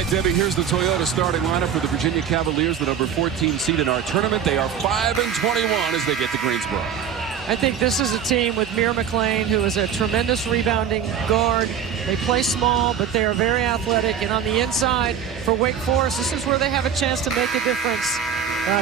right, Debbie, here's the Toyota starting lineup for the Virginia Cavaliers, the number 14 seed in our tournament. They are 5-21 as they get to Greensboro. I think this is a team with McLean, who is a tremendous rebounding guard. They play small, but they are very athletic. And on the inside for Wake Forest, this is where they have a chance to make a difference.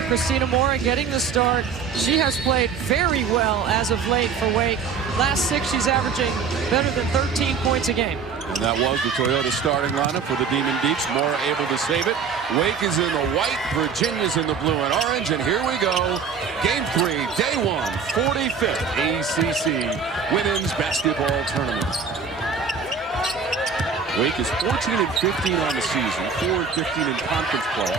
Christina Morra getting the start. She has played very well as of late for Wake. Last 6, she's averaging better than 13 points a game. And that was the Toyota starting lineup for the Demon Deacons. Morra able to save it. Wake is in the white, Virginia's in the blue and orange, and here we go. Game 3, day 1, 45th ACC Women's Basketball Tournament. Wake is 14-15 on the season, 4-15 in conference play.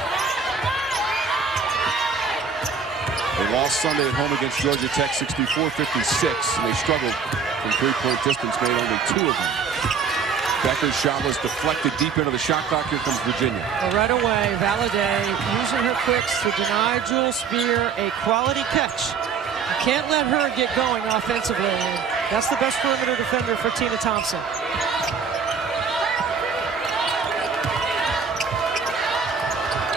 They lost Sunday at home against Georgia Tech 64-56, and they struggled from three-point distance, made only 2 of them. Becker's shot was deflected deep into the shot clock. Here comes Virginia. Well, right away, Valladay using her quicks to deny Jewel Spear a quality catch. You can't let her get going offensively, and that's the best perimeter defender for Tina Thompson.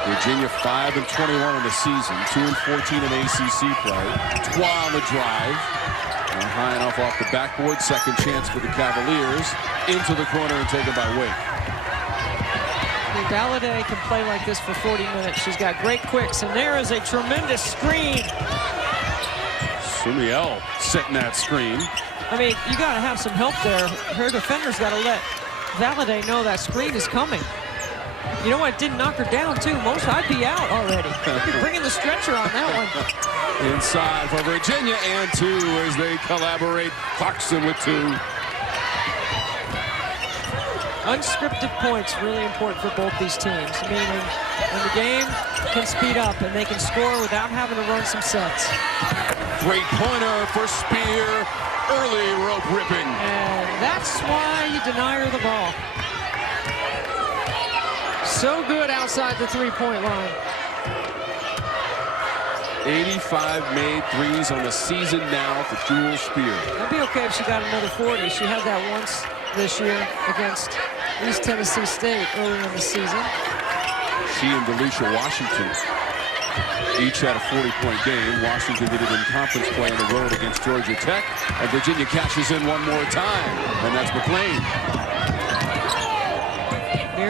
Virginia 5-21 on the season, 2-14 in ACC play. Twa on the drive. And high enough off the backboard. Second chance for the Cavaliers. Into the corner and taken by Wake. Valladay can play like this for 40 minutes. She's got great quicks, and there is a tremendous screen. Sumiel setting that screen. I mean, you got to have some help there. Her defender's got to let Valladay know that screen is coming. You know what? Didn't knock her down, too. Most I'd be out already. I'd be bringing the stretcher on that one. Inside for Virginia, and 2 as they collaborate. Clarkson with 2. Unscripted points really important for both these teams, meaning when the game can speed up and they can score without having to run some sets. Great pointer for Spear. Early rope ripping. And that's why you deny her the ball. So good outside the three-point line. 85 made threes on the season now for Jewel Spear. It'd be okay if she got another 40. She had that once this year against East Tennessee State earlier in the season. She and Delisha Washington each had a 40-point game. Washington did it in conference play on the road against Georgia Tech. And Virginia cashes in one more time. And that's McLean.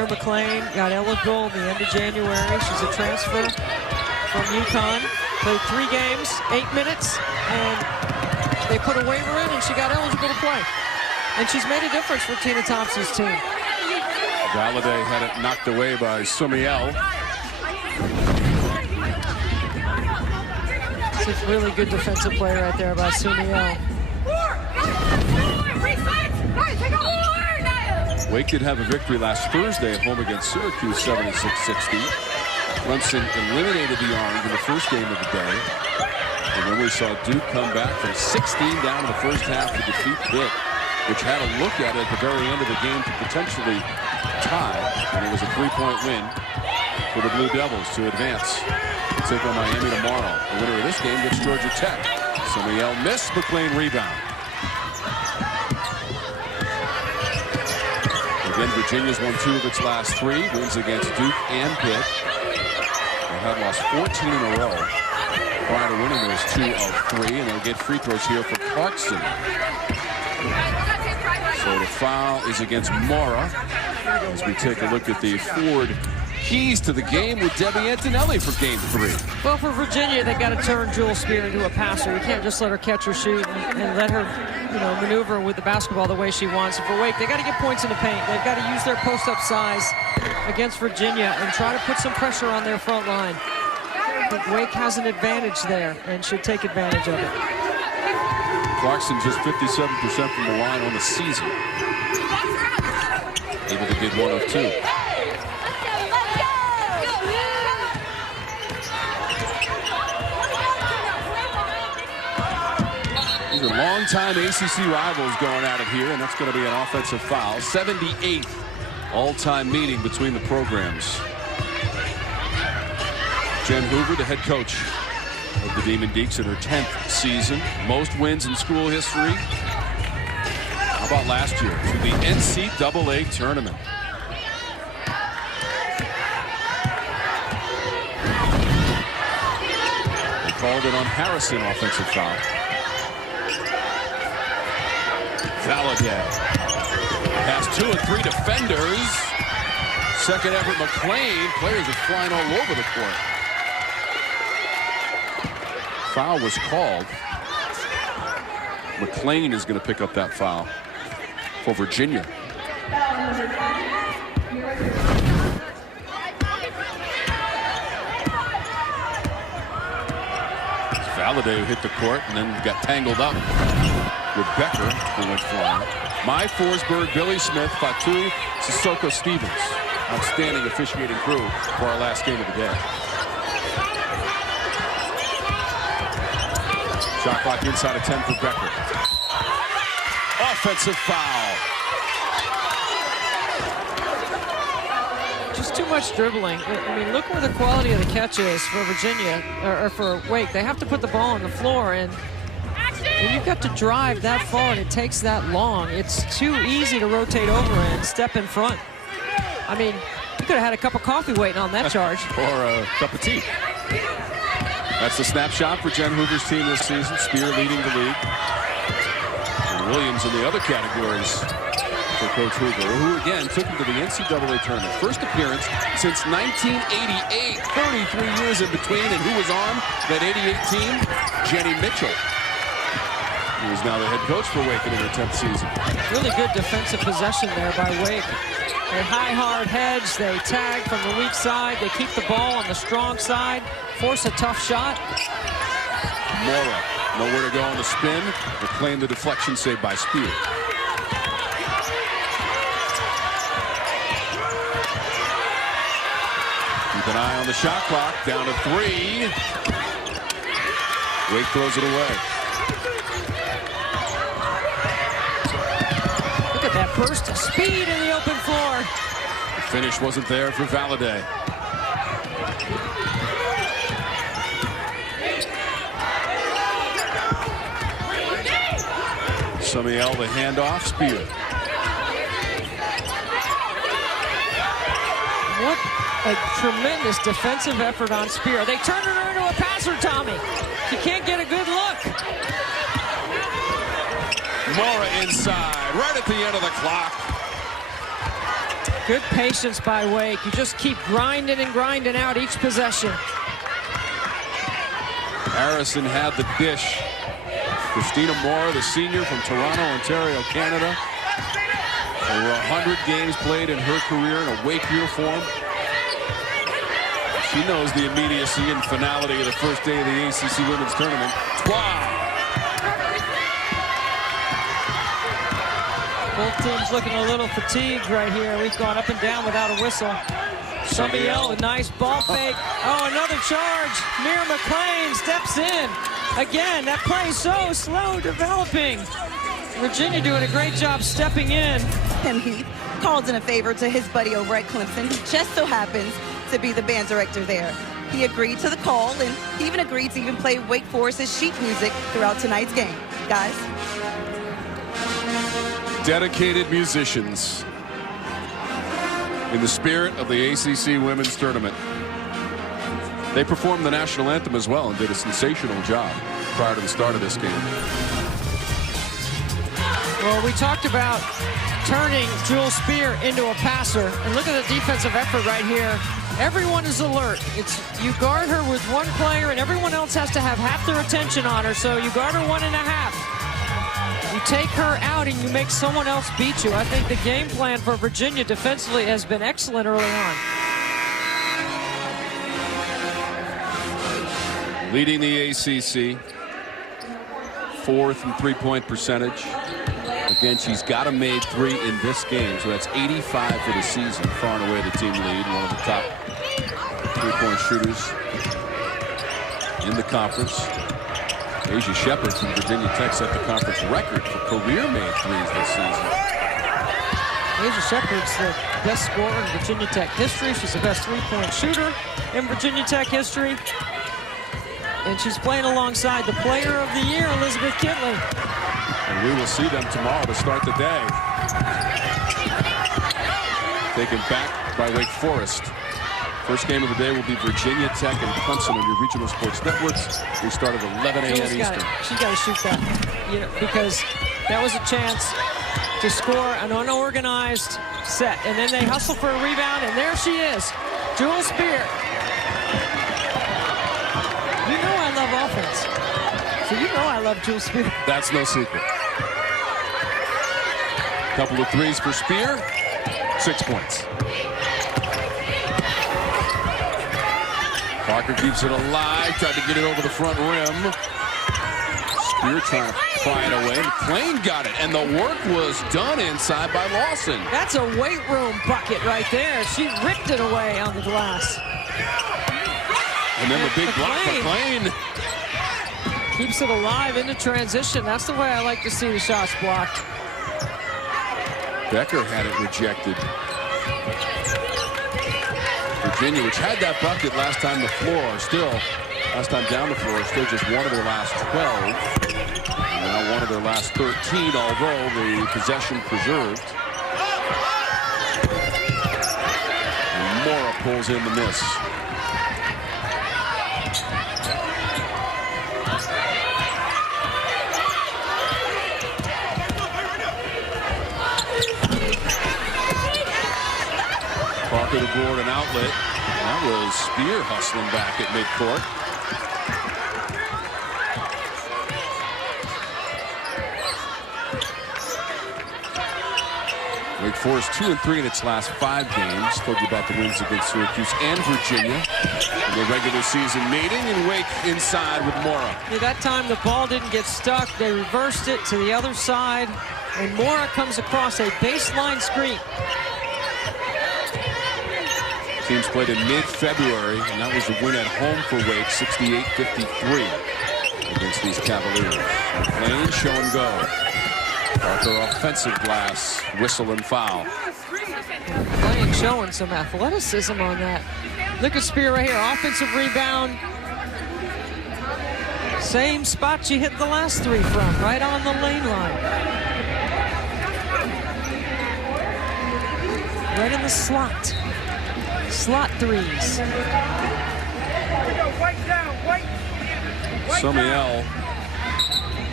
McLean got eligible at the end of January. She's a transfer from UConn. Played 3 games, 8 minutes, and they put a waiver in, and she got eligible to play. And she's made a difference for Tina Thompson's team. Valladay had it knocked away by Sumiel. It's a really good defensive play right there by Sumiel. Wake did have a victory last Thursday at home against Syracuse, 76-60. Clemson eliminated the Orange in the first game of the day. And then we saw Duke come back from 16 down in the first half to defeat Pitt, which had a look at it at the very end of the game to potentially tie. And it was a 3-point win for the Blue Devils to advance and take on Miami tomorrow. The winner of this game gets Georgia Tech. Sumiel missed. McLean rebound. Again, Virginia's won 2 of its last 3 wins against Duke and Pitt. They have lost 14 in a row prior to winning those 2 of 3, and they'll get free throws here for Clarkson. So the foul is against Morra as we take a look at the Ford keys to the game with Debbie Antonelli for game 3. Well, for Virginia, they got to turn Jewel Spear into a passer. You can't just let her catch or shoot and let her, maneuver with the basketball the way she wants. And for Wake, they got to get points in the paint. They've got to use their post-up size against Virginia and try to put some pressure on their front line. I think Wake has an advantage there and should take advantage of it. Clarkson just 57% from the line on the season. Able to get 1 of 2. These are longtime ACC rivals going at it here, and that's going to be an offensive foul. 78th all-time meeting between the programs. Jen Hoover, the head coach of the Demon Deacons in her 10th season. Most wins in school history. How about last year? To the NCAA tournament. called it on Harrison, offensive foul. Valadez has 2 and 3 defenders. Second effort, McLean. Players are flying all over the court. Foul was called. McLean is going to pick up that foul for Virginia. Valadez who hit the court and then got tangled up with Becker, who went flying. Mai Forsberg, Billy Smith, Fatu, Sissoko Stevens. Outstanding officiating crew for our last game of the day. Shot clock inside of 10 for Becker. Offensive foul. Just too much dribbling. I mean, look where the quality of the catch is for Virginia, or for Wake. They have to put the ball on the floor, and when you've got to drive that far and it takes that long, it's too easy to rotate over and step in front. I mean, you could have had a cup of coffee waiting on that charge. Or a cup of tea. That's the snapshot for Jen Hoover's team this season. Spear leading the league. And Williams in the other categories for Coach Hoover, who again took him to the NCAA tournament. First appearance since 1988. 33 years in between. And who was on that 88 team? Jenny Mitchell. Who is now the head coach for Wake in their 10th season. Really good defensive possession there by Wake. They high hard hedge, they tag from the weak side, they keep the ball on the strong side, force a tough shot. Morra, nowhere to go on the spin. McLean the deflection saved by Spear. Keep an eye on the shot clock, down to 3. Wake throws it away. Look at that burst of speed in the open floor. The finish wasn't there for Valadez. Samiel the handoff, Spear. What a tremendous defensive effort on Spear. They turned her into a passer, Tommy. She can't get a good look. Morra inside, right at the end of the clock. Good patience by Wake. You just keep grinding and grinding out each possession. Harrison had the dish. Christina Morra, the senior from Toronto, Ontario, Canada. Over 100 games played in her career in a Wake uniform. She knows the immediacy and finality of the first day of the ACC Women's Tournament. Wow! Both teams looking a little fatigued right here. We've gone up and down without a whistle. Samiel, a nice ball fake. Oh, another charge. Mira McLean steps in. Again, that play is so slow developing. Virginia doing a great job stepping in. And he called in a favor to his buddy over at Clemson, who just so happens to be the band director there. He agreed to the call, and he even agreed to even play Wake Forest's sheet music throughout tonight's game. Guys? Dedicated musicians in the spirit of the ACC Women's Tournament. They performed the national anthem as well and did a sensational job prior to the start of this game. Well, we talked about turning Jewel Spear into a passer, and look at the defensive effort right here. Everyone is alert. You guard her with one player, and everyone else has to have half their attention on her, so you guard her 1.5. You take her out and you make someone else beat you. I think the game plan for Virginia defensively has been excellent early on. Leading the ACC, 4th in three-point percentage. Again, she's got a made 3 in this game, so that's 85 for the season. Far and away the team lead, one of the top three-point shooters in the conference. Asia Shepard from Virginia Tech set the conference record for career made 3s this season. Asia Shepard's the best scorer in Virginia Tech history. She's the best three-point shooter in Virginia Tech history. And she's playing alongside the player of the year, Elizabeth Kitley. And we will see them tomorrow to start the day. Taken back by Wake Forest. First game of the day will be Virginia Tech and Clemson on your regional sports networks. We start at 11 a.m. Eastern. She's got to shoot that, because that was a chance to score an unorganized set. And then they hustle for a rebound, and there she is, Jewel Spear. You know I love offense. So you know I love Jewel Spear. That's no secret. Couple of threes for Spear. 6 points. Parker keeps it alive. Tried to get it over the front rim. Spear trying to pry it away. McLean got it, and the work was done inside by Lawson. That's a weight room bucket right there. She ripped it away on the glass. And then the big block, McLean. Keeps it alive into transition. That's the way I like to see the shots blocked. Becker had it rejected. Virginia, which had that bucket last time down the floor, still just one of their last 12. And now one of their last 13, although the possession preserved. And Morra pulls in the miss. Parker to board an outlet. That was Spear hustling back at midcourt. Wake Forest 2-3 in its last 5 games. Told you about the wins against Syracuse and Virginia in the regular season meeting. And Wake inside with Morra. Yeah, that time the ball didn't get stuck. They reversed it to the other side. And Morra comes across a baseline screen. Teams played in mid-February, and that was the win at home for Wake, 68-53 against these Cavaliers. McLean show and go. Parker offensive glass, whistle and foul. McLean showing some athleticism on that. Look at Spear right here, offensive rebound. Same spot she hit the last 3 from, right on the lane line. Right in the slot. Slot threes. Somiel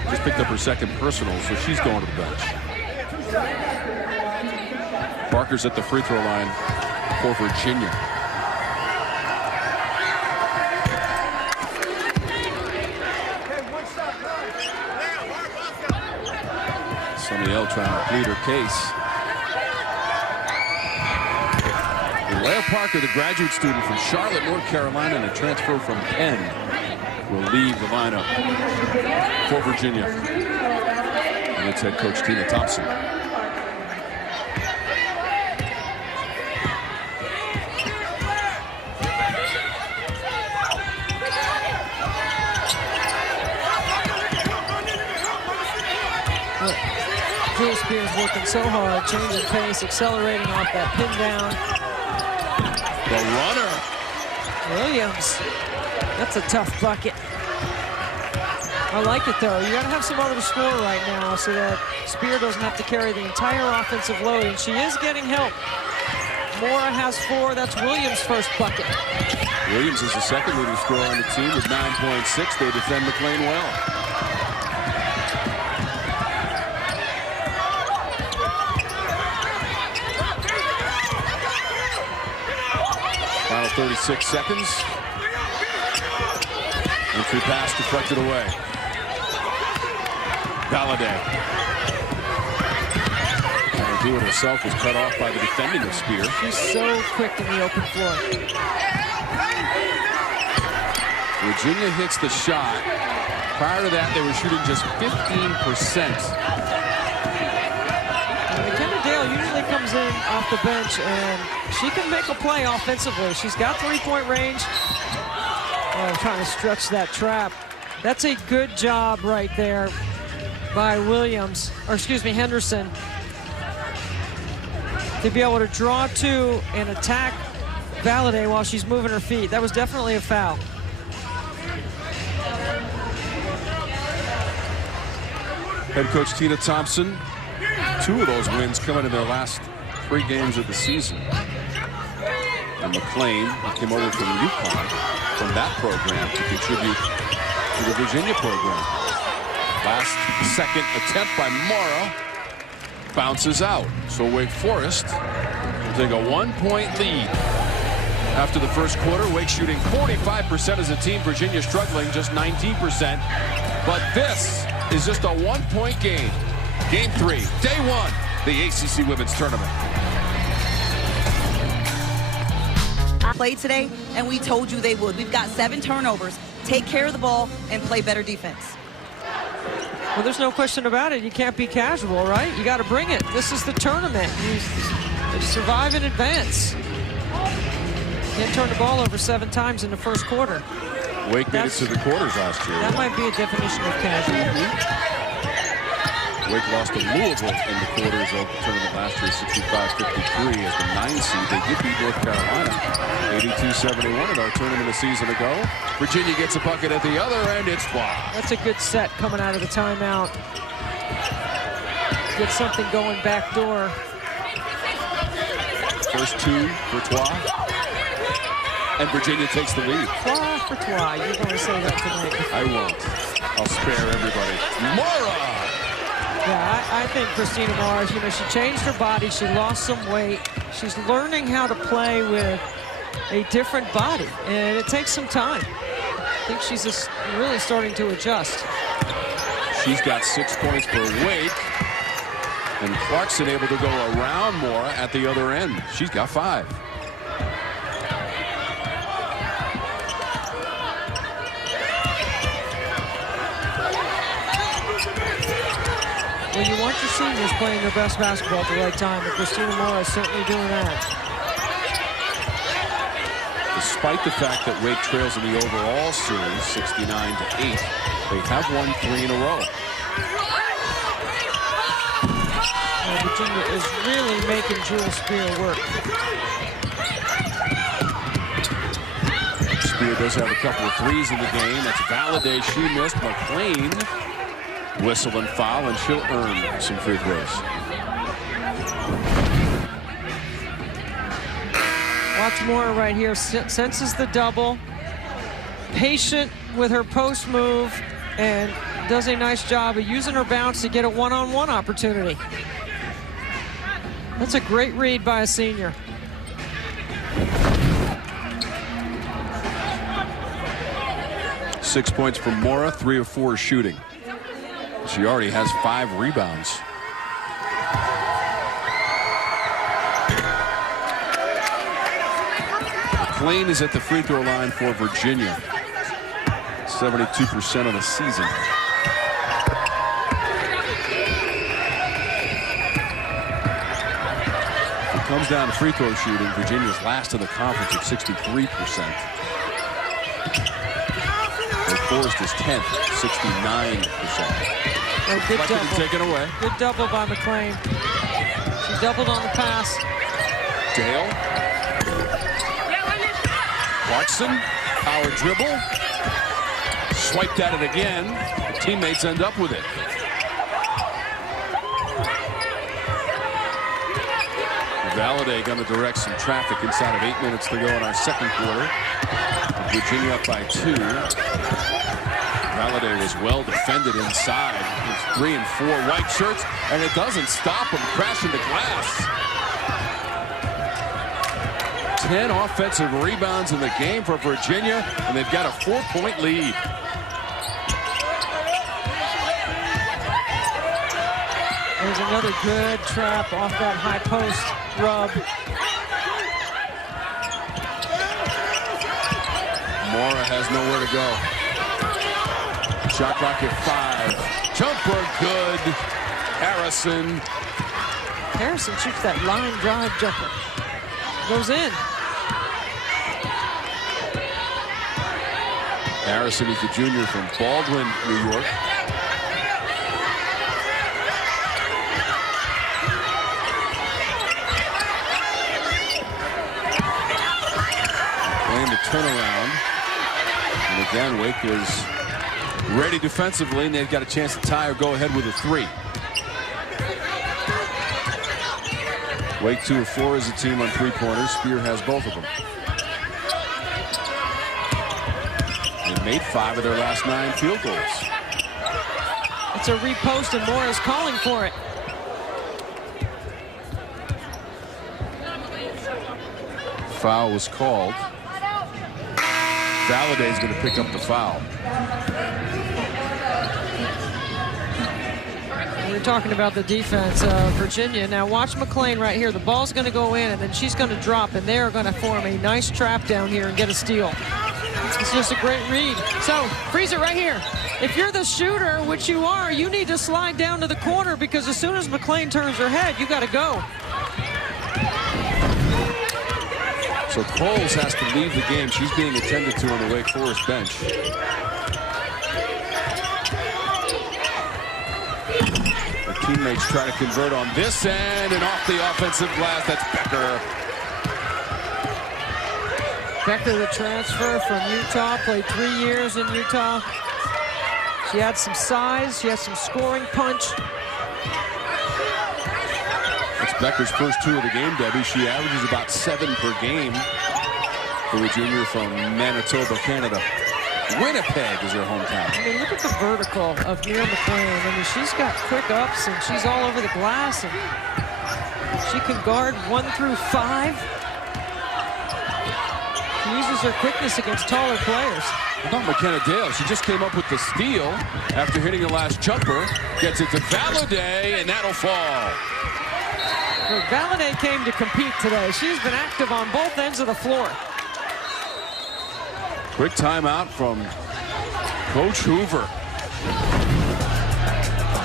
just picked up her second personal, so she's going to the bench. Parker's at the free throw line for Virginia. Somiel trying to plead her case. Leah Parker, the graduate student from Charlotte, North Carolina, and a transfer from Penn, will leave the lineup for Virginia. And it's head coach Christina Thompson. Jewel Spears working so hard, changing pace, accelerating off that pin down. The runner. Williams. That's a tough bucket. I like it, though. You got to have somebody to score right now so that Spear doesn't have to carry the entire offensive load, and she is getting help. Morra has 4. That's Williams' first bucket. Williams is the second leading scorer on the team with 9.6. They defend McLean well. Final 36 seconds. Entry pass deflected away. Galladay. Trying to do it herself, was cut off by the defending of Spear. She's so quick in the open floor. Virginia hits the shot. Prior to that, they were shooting just 15%. McKenna Dale usually comes in off the bench, and she can make a play offensively. She's got 3-point range. Oh, trying to stretch that trap. That's a good job right there by Williams, or excuse me, Henderson, to be able to draw 2 and attack Galladay while she's moving her feet. That was definitely a foul. Head coach Tina Thompson, 2 of those wins coming in their last 3 games of the season. And McLean, who came over from UConn, from that program to contribute to the Virginia program. Last second attempt by Morra bounces out. So Wake Forest will take a 1-point lead. After the first quarter, Wake shooting 45% as a team. Virginia struggling just 19%. But this is just a 1-point game. Game 3, day 1, the ACC Women's Tournament. Played today, and we told you they would. We've got 7 turnovers. Take care of the ball and play better defense. Well, there's no question about it. You can't be casual, right? You got to bring it. This is the tournament. You survive and advance. Can't turn the ball over 7 times in the first quarter. Wake made it to the quarters last year. That might be a definition of casual. Wake lost to Louisville in the quarters of the tournament last year, 65-53 as the 9 seed. They did beat North Carolina 82-71 at our tournament a season ago. Virginia gets a bucket at the other end. It's blocked. That's a good set coming out of the timeout. Get something going back door. First 2 for Trois. And Virginia takes the lead. Trois for Trois. You're going to say that tonight. I won't. I'll spare everybody. Morra! Yeah, I think Christina Morra, you know, she changed her body. She lost some weight. She's learning how to play with a different body, and it takes some time. I think she's just really starting to adjust. She's got 6 points for Wake, and Clarkson able to go around Morra at the other end. She's got 5. Well, you want your seniors playing their best basketball at the right time, and Christina Morra is certainly doing that. Despite the fact that Wake trails in the overall series, 69-8, they have won 3 in a row. And Virginia is really making Jewel Spear work. Spear does have a couple of threes in the game. That's Valladay. She missed. McLean whistle and foul, and she'll earn some free throws. Watch Morra right here. Senses the double. Patient with her post move, and does a nice job of using her bounce to get a one-on-one opportunity. That's a great read by a senior. Six points from Morra, 3 of 4 shooting. She already has 5 rebounds. McLean is at the free throw line for Virginia. 72% of the season. It comes down to free throw shooting. Virginia's last in the conference at 63%. Wake Forest is 10th, 69%. Oh, good double. Taken away. Good double by McLean. She doubled on the pass. Dale. Clarkson, power dribble. Swiped at it again. The teammates end up with it. Valladay going to direct some traffic inside of 8 minutes to go in our second quarter. Virginia up by 2. Valladay was well defended inside. It's 3 and 4 white shirts, and it doesn't stop him crashing the glass. 10 offensive rebounds in the game for Virginia, and they've got a 4-point lead. There's another good trap off that high post rub. Morra has nowhere to go. Shot clock at 5. Jumper good. Harrison. Harrison shoots that line drive jumper. Goes in. Harrison is the junior from Baldwin, New York. Playing the turnaround. And again, Wake was ready defensively, and they've got a chance to tie or go ahead with a 3. Wake 2 of 4 as a team on 3-pointers. Spear has both of them. made 5 of their last 9 field goals. It's a repost, and Morra is calling for it. Foul was called. Valladay's going to pick up the foul. We're talking about the defense of Virginia. Now watch McLean right here. The ball's going to go in, and then she's going to drop, and they're going to form a nice trap down here and get a steal. It's just a great read. So freeze it right here. If you're the shooter, which you are, you need to slide down to the corner, because as soon as McLean turns her head, you got to go. So Coles has to leave the game. She's being attended to on the Wake Forest bench. Her teammates try to convert on this end, and off the offensive glass. That's Becker. Becker, the transfer from Utah, played 3 years in Utah. She had some size, she has some scoring punch. It's Becker's first 2 of the game, Debbie. She averages about 7 per game for the junior from Manitoba, Canada. Winnipeg is her hometown. I mean, look at the vertical of Mira McLean. I mean, she's got quick ups, and she's all over the glass, and she can guard 1 through 5. She uses her quickness against taller players. How about McKenna Dale? She just came up with the steal after hitting the last jumper. Gets it to Valladey, and that'll fall. Well, Valladey came to compete today. She's been active on both ends of the floor. Quick timeout from Coach Hoover.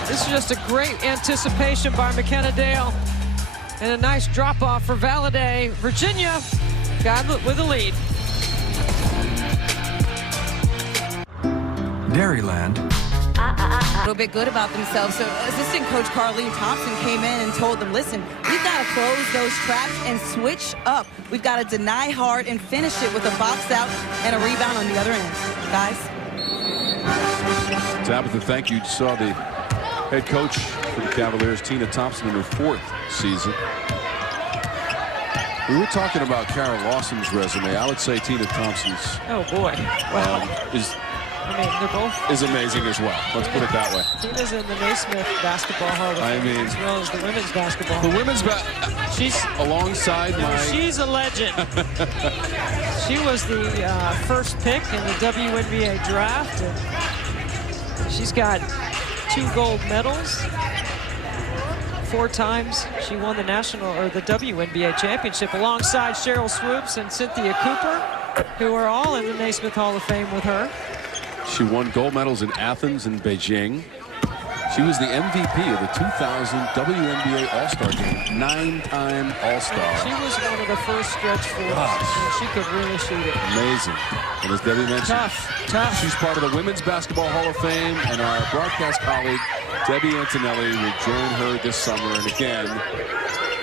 This is just a great anticipation by McKenna Dale, and a nice drop-off for Valladey. Virginia got with a lead. Dairyland. A little bit good about themselves. So assistant coach Carleen Thompson came in and told them, listen, we've got to close those traps and switch up. We've got to deny hard and finish it with a box out and a rebound on the other end. Guys. Tabitha, thank you. You saw the head coach for the Cavaliers, Tina Thompson, in her 4th season. We were talking about Carol Lawson's resume. I would say Tina Thompson's Oh, boy. Wow. I mean, they're both is amazing as well. Let's put it that way. Tina's in the Naismith Basketball Hall of Fame, as well as the Women's Basketball Hall. The women's she's alongside she's a legend. She was the first pick in the WNBA draft, and she's got 2 gold medals. 4 times she won the national or the WNBA championship alongside Cheryl Swoops and Cynthia Cooper, who are all in the Naismith Hall of Fame with her. She won gold medals in Athens and Beijing. She was the MVP of the 2000 WNBA All-Star Game, 9-time All-Star. She was one of the first stretch fours, and she could really shoot it. Amazing. And as Debbie mentioned, tough. She's part of the Women's Basketball Hall of Fame, and our broadcast colleague, Debbie Antonelli, will join her this summer. And again,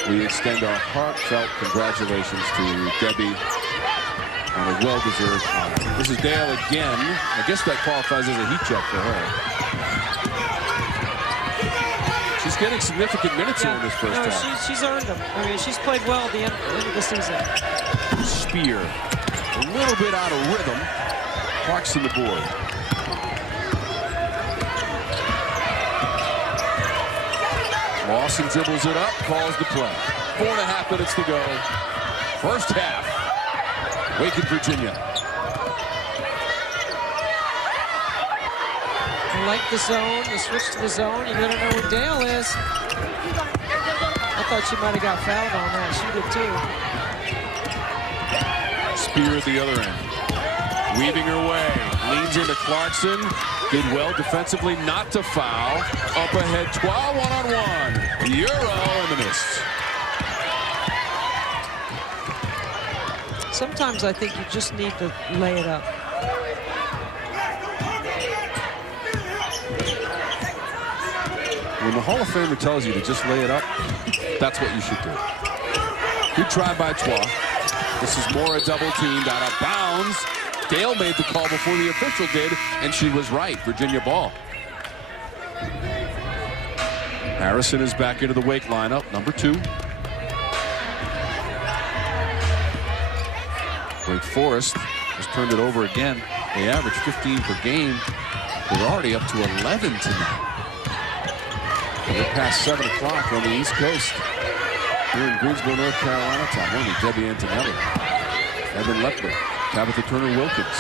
we extend our heartfelt congratulations to Debbie on a well-deserved honor. This is Dale again. I guess that qualifies as a heat check for her. She's getting significant minutes here in this first half. She's earned them. I mean, she's played well at the end of the season. Spear, a little bit out of rhythm. Clarkson the board. Lawson dribbles it up, calls the play. 4.5 minutes to go. First half. Wake in Virginia. I like the zone, the switch to the zone. You gotta know where Dale is. I thought she might have got fouled on that. She did too. Spear at the other end. Weaving her way. Leans into Clarkson. Did well defensively not to foul. Up ahead, 12 one-on-one. Euro in the miss. Sometimes I think you just need to lay it up. When the Hall of Famer tells you to just lay it up, that's what you should do. Good try by Trois. This is Morra double-teamed out of bounds. Dale made the call before the official did, and she was right. Virginia ball. Harrison is back into the Wake lineup, number 2. Wake Forest Just turned it over again. They average 15 per game. They're already up to 11 tonight. We're past 7 o'clock on the East Coast. Here in Greensboro, North Carolina. Tom Wormy, Debbie Antonelli, Evan Lepler, Tabitha Turner-Wilkins.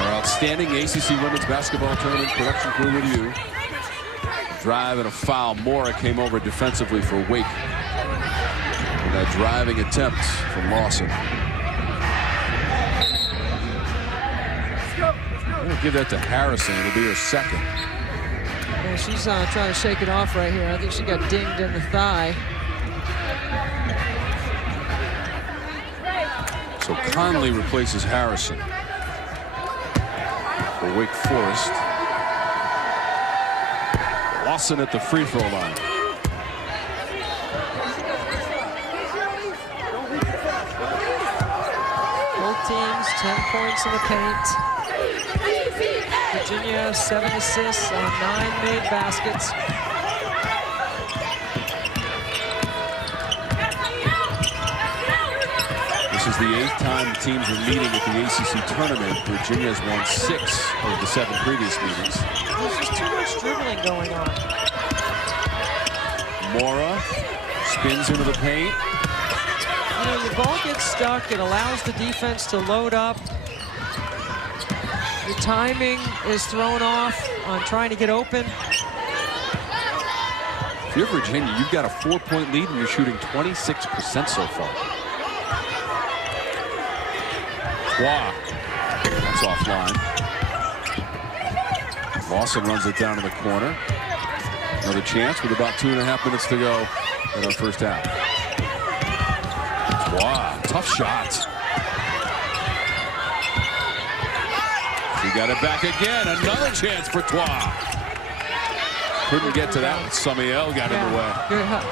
Our outstanding ACC Women's Basketball Tournament production crew with you. Drive and a foul. Morra came over defensively for Wake. And a driving attempt from Lawson. I'm going to give that to Harrison. It'll be her second. Yeah, she's trying to shake it off right here. I think she got dinged in the thigh. So Conley replaces Harrison for Wake Forest. Lawson at the free throw line. Both teams 10 points in the paint. Virginia 7 assists on 9 made baskets. This is the 8th time the teams are meeting at the ACC tournament. Virginia has won 6 of the 7 previous meetings. There's just too much dribbling going on. Morra spins into the paint. You know, the ball gets stuck. It allows the defense to load up. The timing is thrown off on trying to get open. If you're Virginia, you've got a 4-point lead and you're shooting 26% so far. Wow. That's offline. Lawson runs it down to the corner. Another chance with about 2.5 minutes to go in our first half. Wow, tough shot. He got it back again. Another chance for Twa. Couldn't get to that one. Samiel got in the way.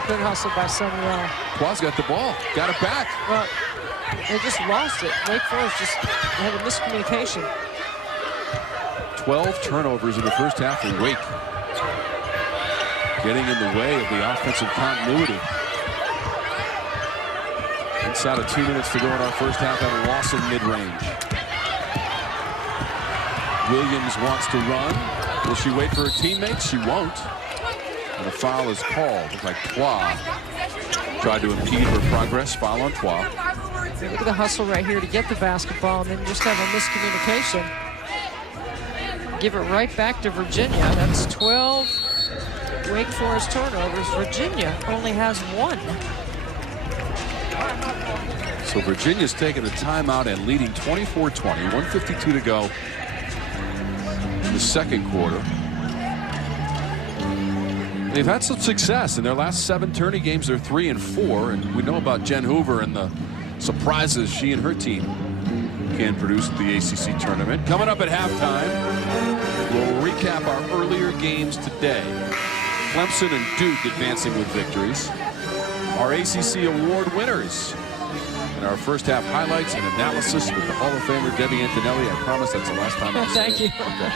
Good hustle by Samiel. Twa's got the ball. Got it back. Well, they just lost it. Wake Forest just had a miscommunication. 12 turnovers in the first half for Wake. Getting in the way of the offensive continuity. Inside of 2 minutes to go in our first half, having Lawson mid-range. Williams wants to run. Will she wait for her teammates? She won't. And a foul is called. Looks like Twa tried to impede her progress. Foul on Twa. Look at the hustle right here to get the basketball and then just have a miscommunication. Give it right back to Virginia. That's 12 Wake Forest turnovers. Virginia only has 1. So Virginia's taking a timeout and leading 24-20. 1:52 to go in the second quarter. They've had some success in their last 7 tourney games. They're 3-4, and we know about Jen Hoover and the surprises she and her team can produce at the ACC tournament. Coming up at halftime, we'll recap our earlier games today. Clemson and Duke advancing with victories. Our ACC award winners. And our first half highlights and analysis with the Hall of Famer Debbie Antonelli. I promise that's the last time I'll say Thank you. Okay.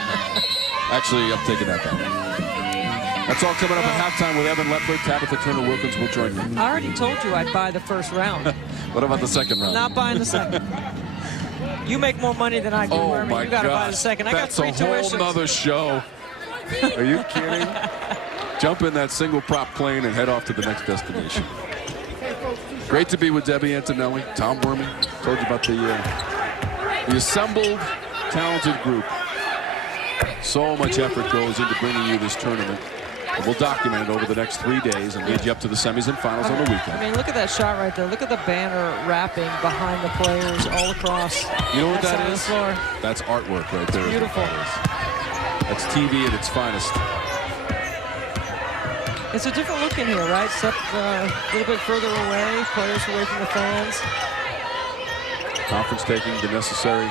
Actually, I'm taking that back. That's all coming up at halftime with Evan Lepler. Tabitha Turner-Wilkins will join me. I already told you I'd buy the first round. What about the second round? Not buying the second. You make more money than I do, Oh my you got to buy gosh. the second. I That's got 3 a whole tuitions. nother show. Are you kidding? Jump in that single prop plane and head off to the next destination. Great to be with Debbie Antonelli, Tom Wormy. Told you about the assembled, talented group. So much effort goes into bringing you this tournament. And we'll document it over the next 3 days and lead you up to the semis and finals on the weekend. I mean, look at that shot right there. Look at the banner wrapping behind the players all across. You know what that on is? The floor. That's artwork right there. Beautiful. That's TV at its finest. It's a different look in here, right? Step a little bit further away, players away from the fans. Conference taking the necessary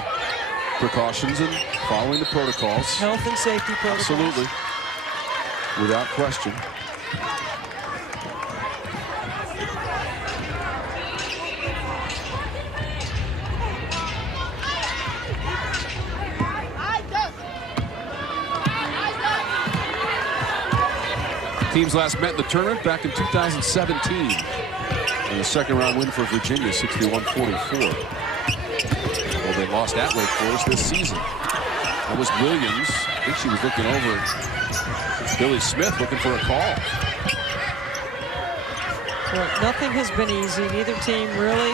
precautions and following the protocols. Health and safety protocols. Absolutely. Without question. Teams last met in the tournament back in 2017. And a second-round win for Virginia, 61-44. Well, they lost at Wake Forest this season. That was Williams. I think she was looking over Billy Smith, looking for a call. Well, nothing has been easy. Neither team really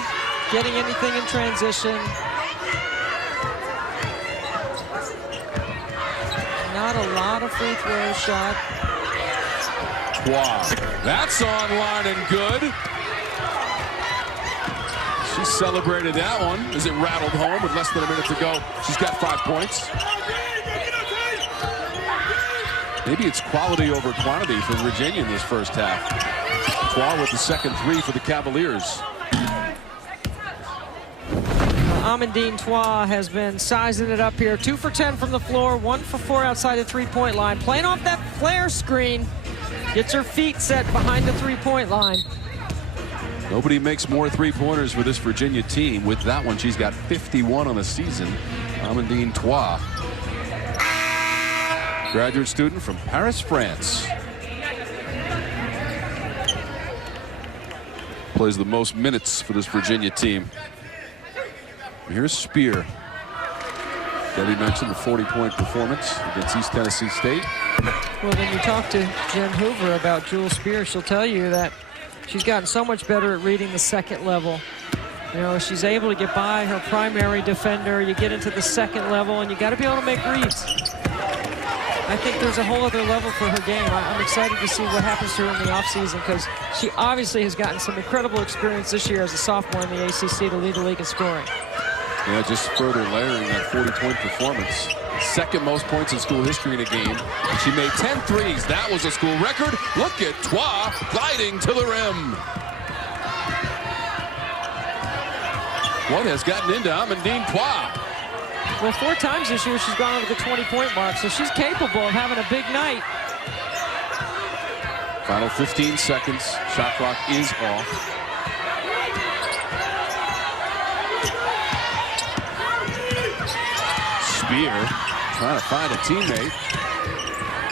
getting anything in transition. Not a lot of free throw shot. Wow, that's online and good. She celebrated that one as it rattled home with less than a minute to go. She's got 5 points. Maybe it's quality over quantity for Virginia in this first half. Twa with the second three for the Cavaliers. Amandine Twa has been sizing it up here. 2 for 10 from the floor, 1 for 4 outside the three-point line. Playing off that flare screen. Gets her feet set behind the three-point line. Nobody makes more three-pointers for this Virginia team. With that one, she's got 51 on the season. Amandine Twa, graduate student from Paris, France. Plays the most minutes for this Virginia team. Here's Spear. Debbie mentioned the 40-point performance against East Tennessee State. Well, when you talk to Jen Hoover about Jewel Spear, she'll tell you that she's gotten so much better at reading the second level. You know, she's able to get by her primary defender. You get into the second level, and you got to be able to make reads. I think there's a whole other level for her game. I'm excited to see what happens to her in the offseason because she obviously has gotten some incredible experience this year as a sophomore in the ACC to lead the league in scoring. Yeah, just further layering that 40-point performance. Second most points in school history in a game. And she made 10 threes. That was a school record. Look at Twa gliding to the rim. What has gotten into Amandine Twa? Well, 4 times this year she's gone over the 20-point mark, so she's capable of having a big night. Final 15 seconds. Shot clock is off. Spear trying to find a teammate.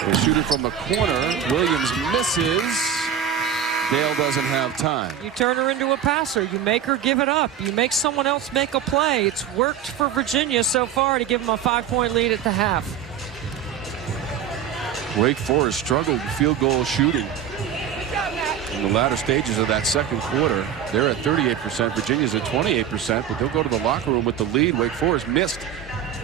They shoot it from the corner. Williams misses. Dale doesn't have time. You turn her into a passer. You make her give it up. You make someone else make a play. It's worked for Virginia so far to give them a 5-point lead at the half. Wake Forest struggled with field goal shooting in the latter stages of that second quarter. They're at 38%. Virginia's at 28%, but they'll go to the locker room with the lead. Wake Forest missed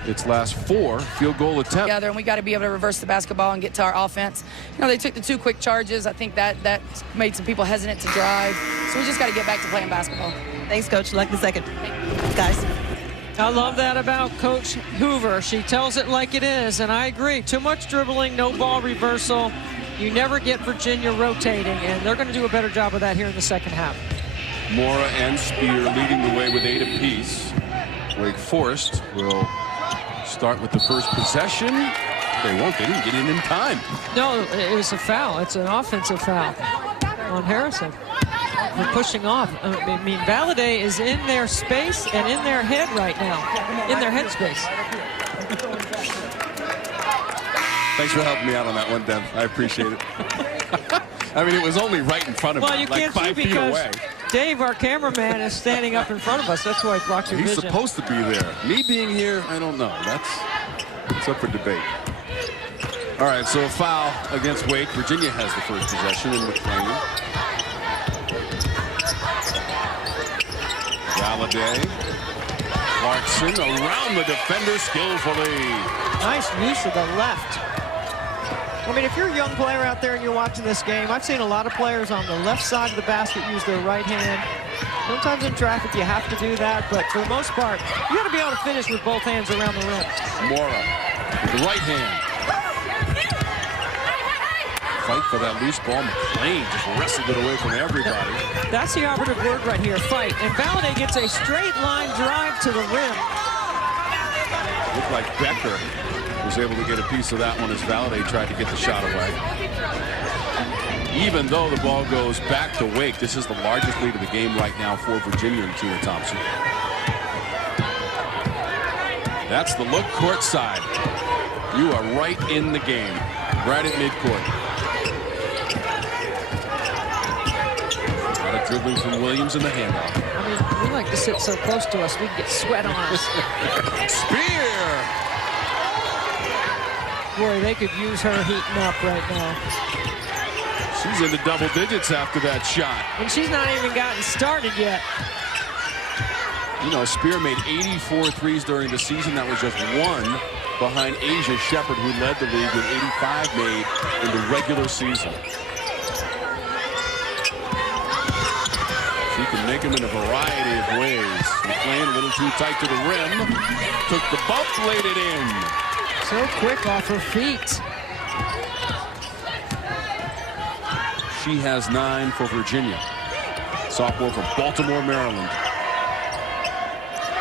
its last 4 field goal attempts. Together, and we got to be able to reverse the basketball and get to our offense. You know, they took the 2 quick charges. I think that made some people hesitant to drive. So we just got to get back to playing basketball. Thanks, Coach. Luck the second. Guys. I love that about Coach Hoover. She tells it like it is, and I agree. Too much dribbling, no ball reversal. You never get Virginia rotating, and they're going to do a better job of that here in the second half. Morra and Spear leading the way with 8 apiece. Wake Forest will start with the first possession. They won't. They didn't get in time. No, it was a foul. It's an offensive foul on Harrison. They're pushing off. I mean, Valladay is in their space and in their head right now, in their head space. Thanks for helping me out on that one, Dev. I appreciate it. I mean, it was only right in front of Well, me, you like can't 5 see feet because away. Dave, our cameraman, is standing up in front of us. That's why he blocked your He's vision. supposed to be there. Me being here, I don't know. It's up for debate. All right, so a foul against Wake. Virginia has the first possession in McLean. Valladay. Clarkson around the defender skillfully. Nice use of the left. I mean, if you're a young player out there and you're watching this game, I've seen a lot of players on the left side of the basket use their right hand. Sometimes in traffic you have to do that, but for the most part, you got to be able to finish with both hands around the rim. Morra with the right hand. Fight for that loose ball. McLean just wrestled it away from everybody. That's the operative word right here, fight. And Valladay gets a straight line drive to the rim. Looked like Becker was able to get a piece of that one as Valladay tried to get the shot away. Even though the ball goes back to Wake, this is the largest lead of the game right now for Virginia and Tina Thompson. That's the look courtside. You are right in the game, right at midcourt. Out of dribbling from Williams in the handoff. I mean, we like to sit so close to us, we can get sweat on us. Spear! Boy, they could use her heating up right now. She's into double digits after that shot. And she's not even gotten started yet. You know, Spear made 84 threes during the season. That was just one behind Asia Shepherd, who led the league with 85 made in the regular season. She can make them in a variety of ways. McLean a little too tight to the rim. Took the bump, laid it in. So quick off her feet. She has 9 for Virginia. Sophomore from Baltimore, Maryland.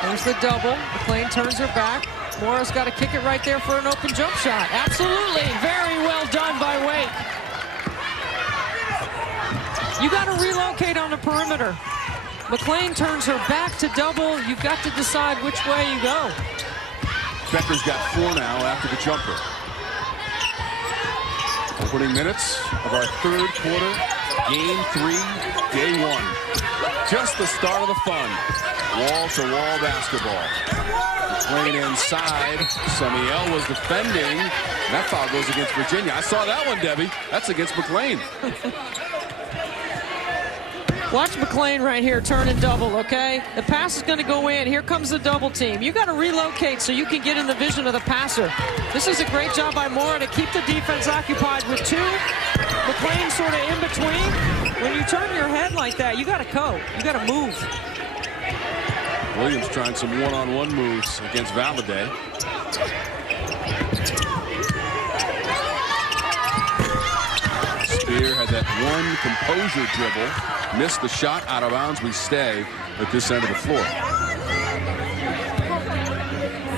There's the double. McLean turns her back. Morra's got to kick it right there for an open jump shot. Absolutely. Very well done by Wake. You got to relocate on the perimeter. McLean turns her back to double. You've got to decide which way you go. Becker's got 4 now after the jumper. Opening minutes of our third quarter, game 3, day 1. Just the start of the fun. Wall-to-wall basketball. McLean inside. Samiel was defending. That foul goes against Virginia. I saw that one, Debbie. That's against McLean. Watch McLean right here turn and double, okay? The pass is going to go in. Here comes the double team. You got to relocate so you can get in the vision of the passer. This is a great job by Morra to keep the defense occupied with 2. McLean sort of in between. When you turn your head like that, you got to go. You got to move. Williams trying some one-on-one moves against Valladay. Spear had that one composure dribble. Missed the shot, out of bounds. We stay at this end of the floor.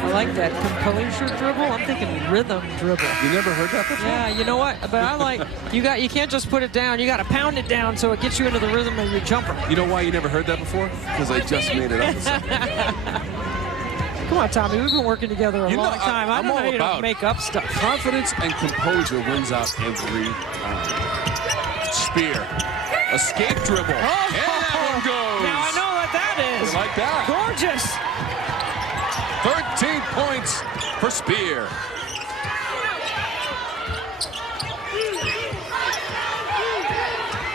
I like that composure dribble. I'm thinking rhythm dribble. You never heard that before? Yeah, you know what? But I like, you can't just put it down. You got to pound it down so it gets you into the rhythm of your jumper. You know why you never heard that before? Because I just made it up. Come on, Tommy. We've been working together a long time. I I'm don't know all how you about don't make up stuff. Confidence and composure wins out every time. Spear. Escape dribble. Oh, and that one goes. Now I know what that is. You like that? Gorgeous. 13 points for Spear.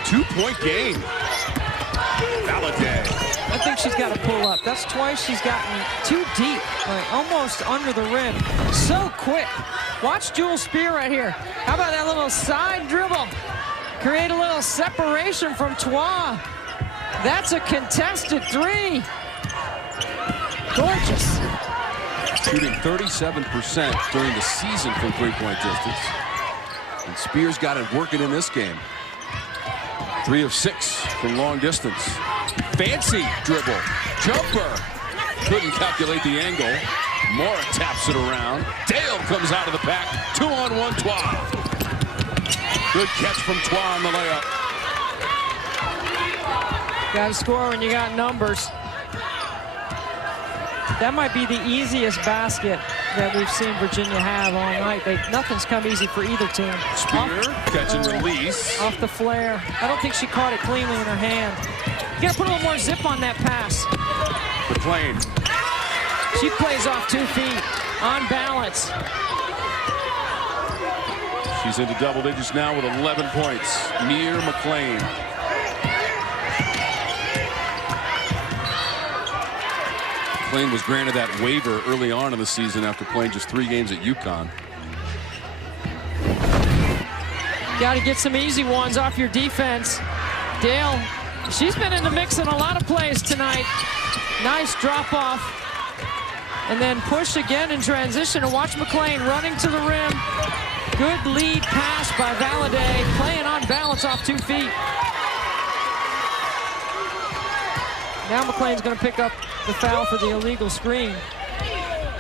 Two-point game. Valladay. I think she's got to pull up. That's twice she's gotten too deep, like almost under the rim. So quick. Watch Jewel Spear right here. How about that little side dribble? Create a little separation from Twa. That's a contested 3. Gorgeous. Shooting 37% during the season from three-point distance. And Spears got it working in this game. 3 of 6 from long distance. Fancy dribble. Jumper. Couldn't calculate the angle. Morra taps it around. Dale comes out of the pack. 2-on-1 Twa. Good catch from Twa on the layup. Got to score when you got numbers. That might be the easiest basket that we've seen Virginia have all night. Nothing's come easy for either team. Spear, catch and release. Off the flare. I don't think she caught it cleanly in her hand. You got to put a little more zip on that pass. McLean. She plays off 2 feet, on balance. She's into double digits now with 11 points. Near McLean. McLean was granted that waiver early on in the season after playing just 3 games at UConn. Got to get some easy ones off your defense. Dale, she's been in the mix in a lot of plays tonight. Nice drop off. And then push again in transition. And watch McLean running to the rim. Good lead pass by Valladay. Playing on balance off 2 feet. Now McLean's going to pick up the foul for the illegal screen.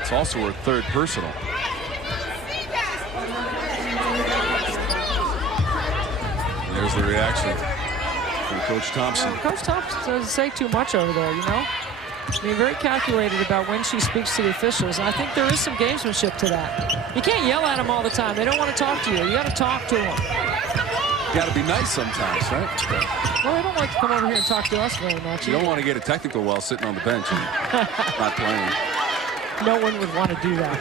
It's also her 3rd personal. There's the reaction from Coach Thompson. Well, Coach Thompson doesn't say too much over there, you know. Being very calculated about when she speaks to the officials, and I think there is some gamesmanship to that. You can't yell at them all the time. They don't want to talk to you. You got to talk to them. Got to be nice sometimes, right? Well, they don't like to come over here and talk to us very much. You don't want to get a technical while sitting on the bench and not playing. No one would want to do that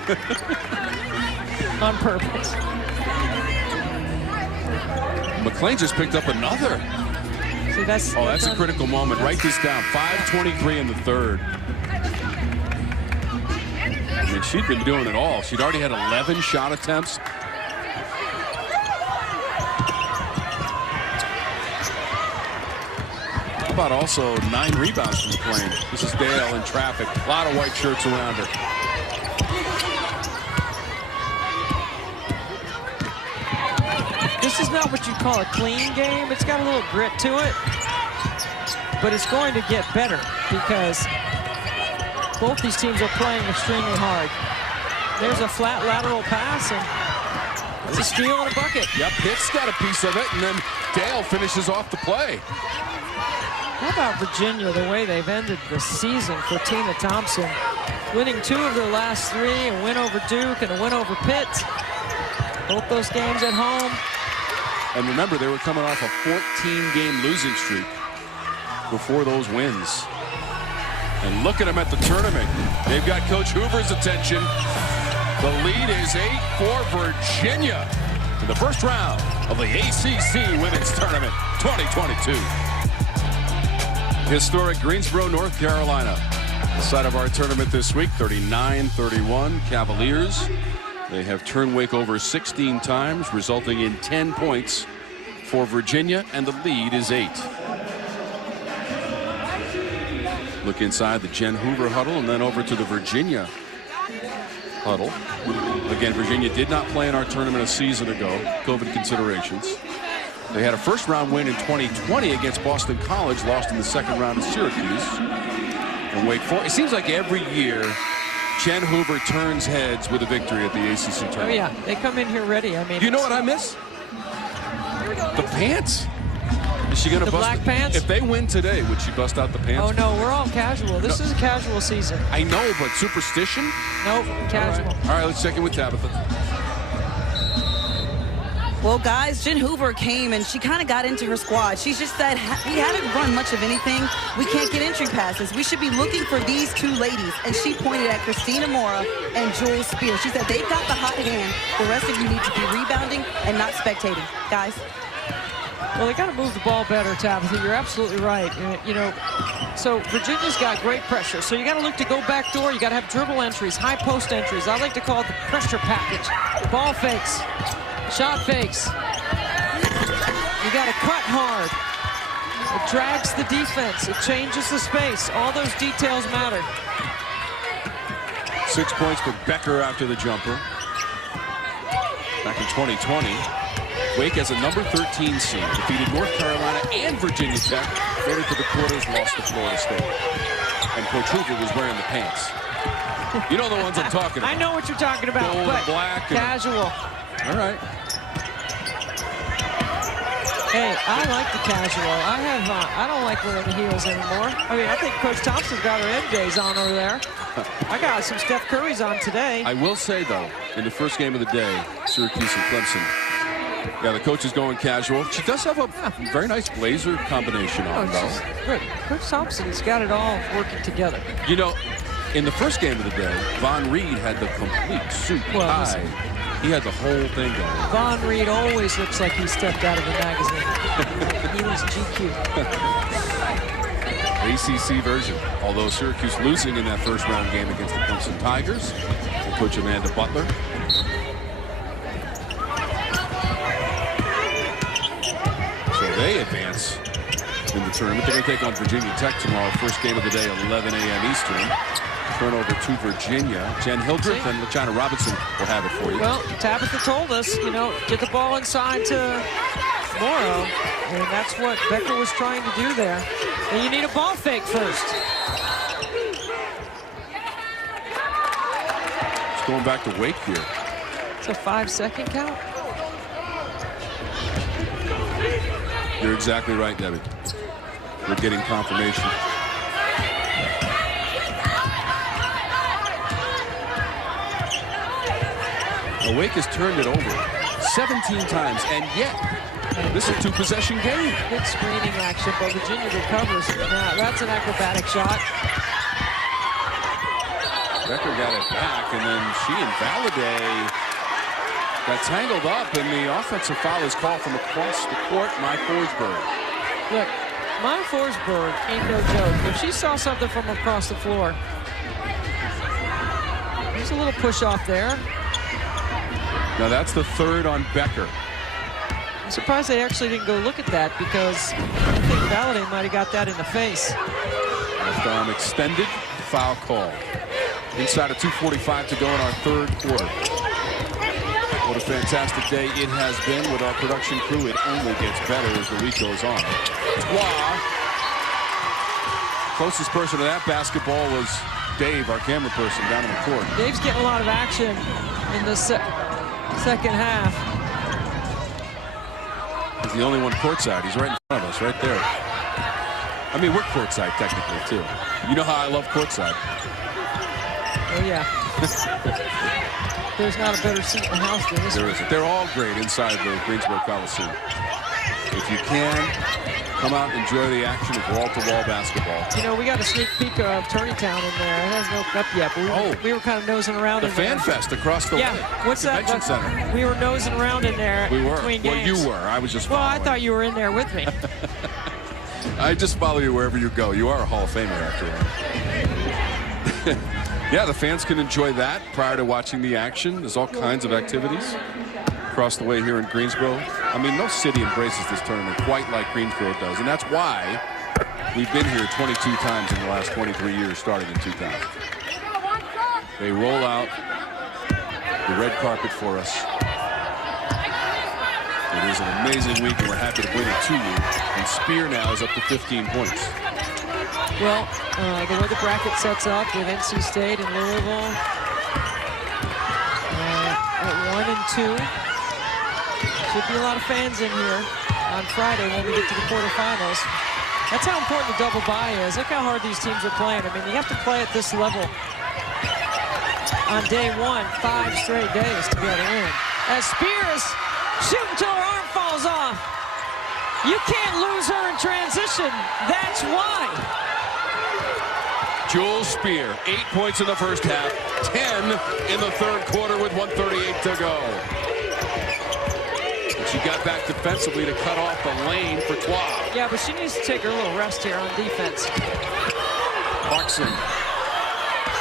on purpose. McLean just picked up another. See, that's a critical moment. Write this down. 5:23 in the third. I mean, she'd been doing it all. She'd already had 11 shot attempts. How about also 9 rebounds from McLean? This is Dale in traffic. A lot of white shirts around her. This is not what you'd call a clean game. It's got a little grit to it. But it's going to get better because both these teams are playing extremely hard. There's a flat lateral pass, and it's a steal and a bucket. Yep, Pitt's got a piece of it, and then Dale finishes off the play. How about Virginia, the way they've ended the season for Tina Thompson? Winning 2 of their last 3, a win over Duke and a win over Pitt. Both those games at home. And remember, they were coming off a 14-game losing streak before those wins. And look at them at the tournament. They've got Coach Hoover's attention. The lead is 8 for Virginia in the first round of the ACC Women's Tournament 2022. Historic Greensboro, North Carolina. The site of our tournament this week, 39-31 Cavaliers. They have turned Wake over 16 times, resulting in 10 points for Virginia, and the lead is 8. Look inside the Jen Hoover huddle and then over to the Virginia huddle. Again, Virginia did not play in our tournament a season ago, COVID considerations. They had a first-round win in 2020 against Boston College, lost in the second round to Syracuse. And Wake Forest, it seems like every year, Jen Hoover turns heads with a victory at the ACC tournament. Oh, yeah. They come in here ready. I mean, you know what I miss? The pants. Is she going to bust black pants? If they win today, would she bust out the pants? Oh, no. We're all casual. This is a casual season. I know, but superstition? Nope. Casual. All right, let's check in with Tabitha. Well, guys, Jen Hoover came and she kind of got into her squad. She just said, we haven't run much of anything. We can't get entry passes. We should be looking for these 2 ladies. And she pointed at Christina Morra and Jules Spear. She said, they've got the hot hand. The rest of you need to be rebounding and not spectating. Guys. Well, they got to move the ball better, Tabitha. You're absolutely right. You know, so Virginia's got great pressure. So you got to look to go back door. You got to have dribble entries, high post entries. I like to call it the pressure package. Ball fakes. Shot fakes. You got to cut hard. It drags the defense. It changes the space. All those details matter. 6 points for Becker after the jumper. Back in 2020, Wake as a number 13 seed defeated North Carolina and Virginia Tech. Made it to the quarters, lost to Florida State. And Coach Hoover was wearing the pants. You know the ones I'm talking about. I know what you're talking about. Gold, but black, casual. All right. Hey, I like the casual. I don't like wearing the heels anymore. I mean, I think Coach Thompson's got her NJs on over there. I got some Steph Curry's on today. I will say, though, in the first game of the day, Syracuse and Clemson, yeah, the coach is going casual. She does have a very nice blazer combination on, though. Good. Coach Thompson's got it all working together. You know, in the first game of the day, Von Reed had the complete suit tie. He had the whole thing going. Von Reed always looks like he stepped out of a magazine. He was GQ. ACC version. Although Syracuse losing in that first round game against the Clemson Tigers. And Coach Amanda Butler. So they advance in the tournament. They're going to take on Virginia Tech tomorrow. First game of the day, 11 a.m. Eastern. Turnover to Virginia. Jen Hildreth and LaChina Robinson will have it for you. Well, Tabitha told us, you know, get the ball inside to Morrow, and that's what Becker was trying to do there. And you need a ball fake first. It's going back to Wake here. It's a 5-second count. You're exactly right, Debbie. We're getting confirmation. Wake has turned it over 17 times, and yet This is a two-possession game. Good screening action, but Virginia recovers. Now, that's an acrobatic shot. Becker got it back, and then she and Valladay got tangled up, and the offensive foul is called from across the court. Maya Forsberg. Look, Maya Forsberg ain't no joke. If she saw something from across the floor, there's a little push off there. Now that's the third on Becker. I'm surprised they actually didn't go look at that, because I think Valladay might have got that in the face. Left arm extended, foul call. Inside of 2:45 to go in our third quarter. What a fantastic day it has been with our production crew. It only gets better as the week goes on. Wow. Closest person to that basketball was Dave, our camera person, down in the court. Dave's getting a lot of action in the second half. He's the only one courtside. He's right in front of us, right there. I mean, we're courtside technically, too. You know how I love courtside. Oh, yeah. There's not a better seat in the house than this. There isn't. They're all great inside the Greensboro Coliseum. If you can, come out and enjoy the action of wall-to-wall basketball. You know, we got a sneak peek of Turneytown in there. It hasn't opened up yet, but we were kind of nosing around the in there. Fan Fest across the way. What's that? Convention Center. We were nosing around in there. We were. Between Well, games. you were. I was just Well, following. I thought you were in there with me. I just follow you wherever you go. You are a Hall of Famer, after all. Yeah, the fans can enjoy that prior to watching the action. There's all kinds of activities across the way here in Greensboro. I mean, no city embraces this tournament quite like Greensboro does, and that's why we've been here 22 times in the last 23 years, starting in 2000. They roll out the red carpet for us. It is an amazing week, and we're happy to bring it to you. And Spear now is up to 15 points. Well, the way the bracket sets up with NC State and Louisville at 1 and 2. Should be a lot of fans in here on Friday when we get to the quarterfinals. That's how important the double bye is. Look how hard these teams are playing. I mean, you have to play at this level on day one, 5 straight days to be able to win. As Spears shooting until her arm falls off. You can't lose her in transition. That's why. Jules Spear, 8 points in the first half, 10 in the third quarter with 1:38 to go. And she got back defensively to cut off the lane for Twa. Yeah, but she needs to take her little rest here on defense. Clarkson.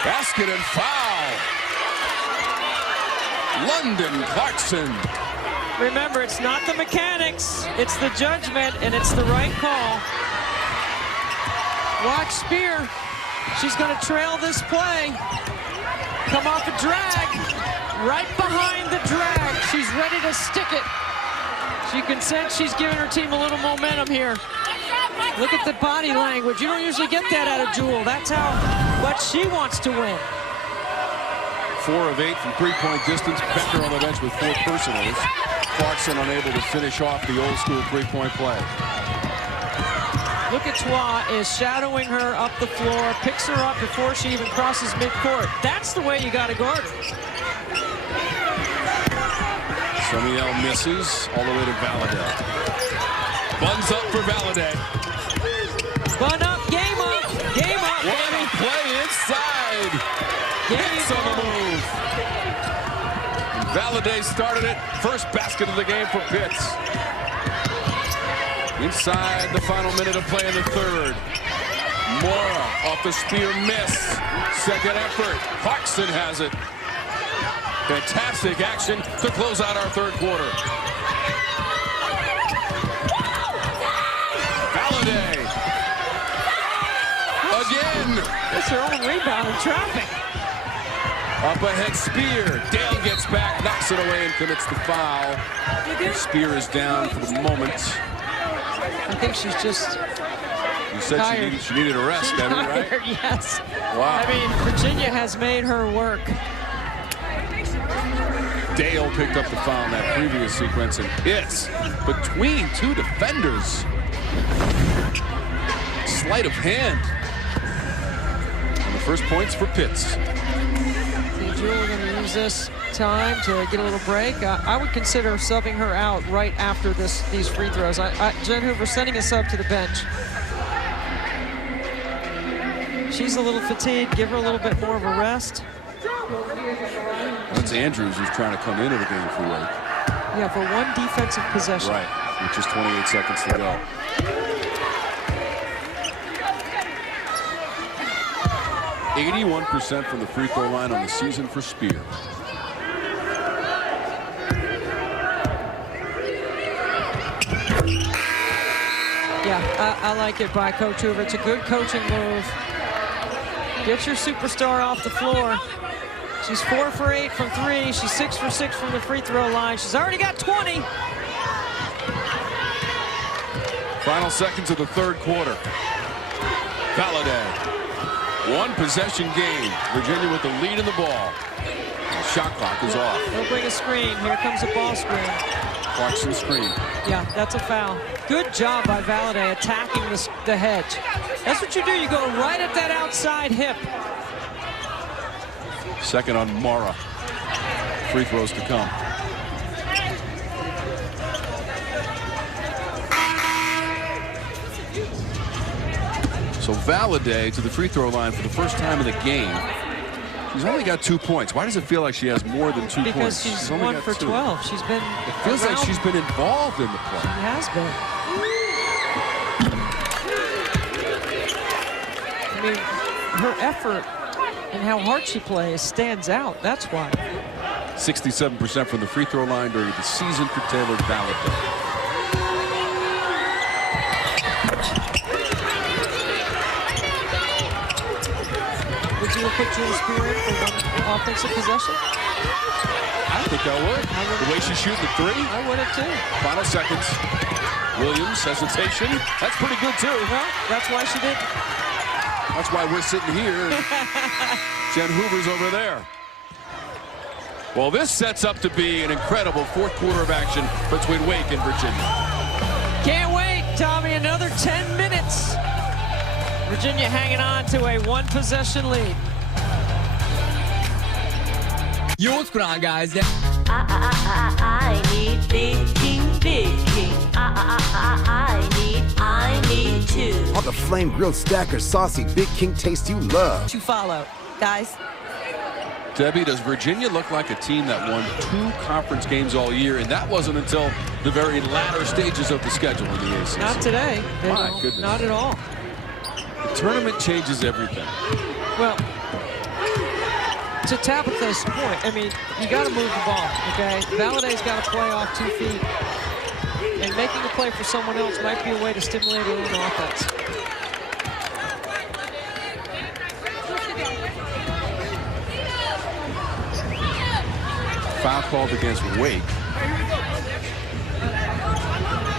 Basket and foul. London Clarkson. Remember, it's not the mechanics, it's the judgment, and it's the right call. Watch Spear. She's going to trail this play. Come off a drag. Right behind the drag. She's ready to stick it. She can sense she's giving her team a little momentum here. Look at the body language. You don't usually get that out of Jewel. That's how much she wants to win. 4 of 8 from three-point distance. Becker on the bench with 4 personals. Clarkson unable to finish off the old-school three-point play. Look at Twa is shadowing her up the floor, picks her up before she even crosses midcourt. That's the way you got to guard her. Samiel misses all the way to Valladay. Buns up for Valladay. Bun up, game up, game up. What a play inside. Hits on the move. And Valladay started it. First basket of the game for Pitts. Inside the final minute of play in the third. Morra off the Spear miss. Second effort. Clarkson has it. Fantastic action to close out our third quarter. Valladay. Again. That's her own rebound in traffic. Up ahead, Spear. Dale gets back, knocks it away, and commits the foul. Spear is down for the moment. I think she's just You said she needed a rest, Debbie, right? tired, yes. Wow. I mean, Virginia has made her work. Dale picked up the foul in that previous sequence and hits between 2 defenders. Sleight of hand. And the first points for Pitts. See, Jewel going to use this time to get a little break. I would consider subbing her out right after these free throws. Jen Hoover sending a sub to the bench. She's a little fatigued. Give her a little bit more of a rest. That's Andrews who's trying to come into the game for Wake. Yeah, for one defensive possession. Right, with just 28 seconds to go. %81% from the free throw line on the season for Spear. Yeah, I like it by Coach Hoover. It's a good coaching move. Get your superstar off the floor. She's 4 for 8 from 3. She's 6 for 6 from the free throw line. She's already got 20. Final seconds of the third quarter. Valladay. One possession game. Virginia with the lead in the ball. The shot clock is off. They'll bring a screen. Here comes a ball screen. Clarkson screen. Yeah, that's a foul. Good job by Valladay attacking the hedge. That's what you do. You go right at that outside hip. Second on Morra. Free throws to come. So Valladay to the free throw line for the first time in the game. She's only got 2 points. Why does it feel like she has more than 2 points? Because she's only 1 got for 2. 12. She's been. It feels like she's been involved in the play. She has been. I mean, her effort and how hard she plays stands out. That's why. 67% from the free throw line during the season for Taylor Valladay. Would you put Jewel Spear in for one offensive possession? I think I would. The way she's shooting the three. I would have too. Final seconds. Williams, hesitation. That's pretty good too. Well, that's why she did. That's why we're sitting here. Jen Hoover's over there. Well, this sets up to be an incredible fourth quarter of action between Wake and Virginia. Can't wait, Tommy. Another 10 minutes. Virginia hanging on to a one-possession lead. Yo, what's going on, guys? I need big king, big king. I need two. All the flame grilled stacker, saucy, Big King taste you love. To follow, guys. Debbie, does Virginia look like a team that won 2 conference games all year, and that wasn't until the very latter stages of the schedule in the ACC? Not today. My goodness. Not at all. The tournament changes everything. Well, to Tabitha's point, I mean, you got to move the ball, okay? Valladay's got to play off 2 feet. And making a play for someone else might be a way to stimulate your own offense. Foul called against Wake.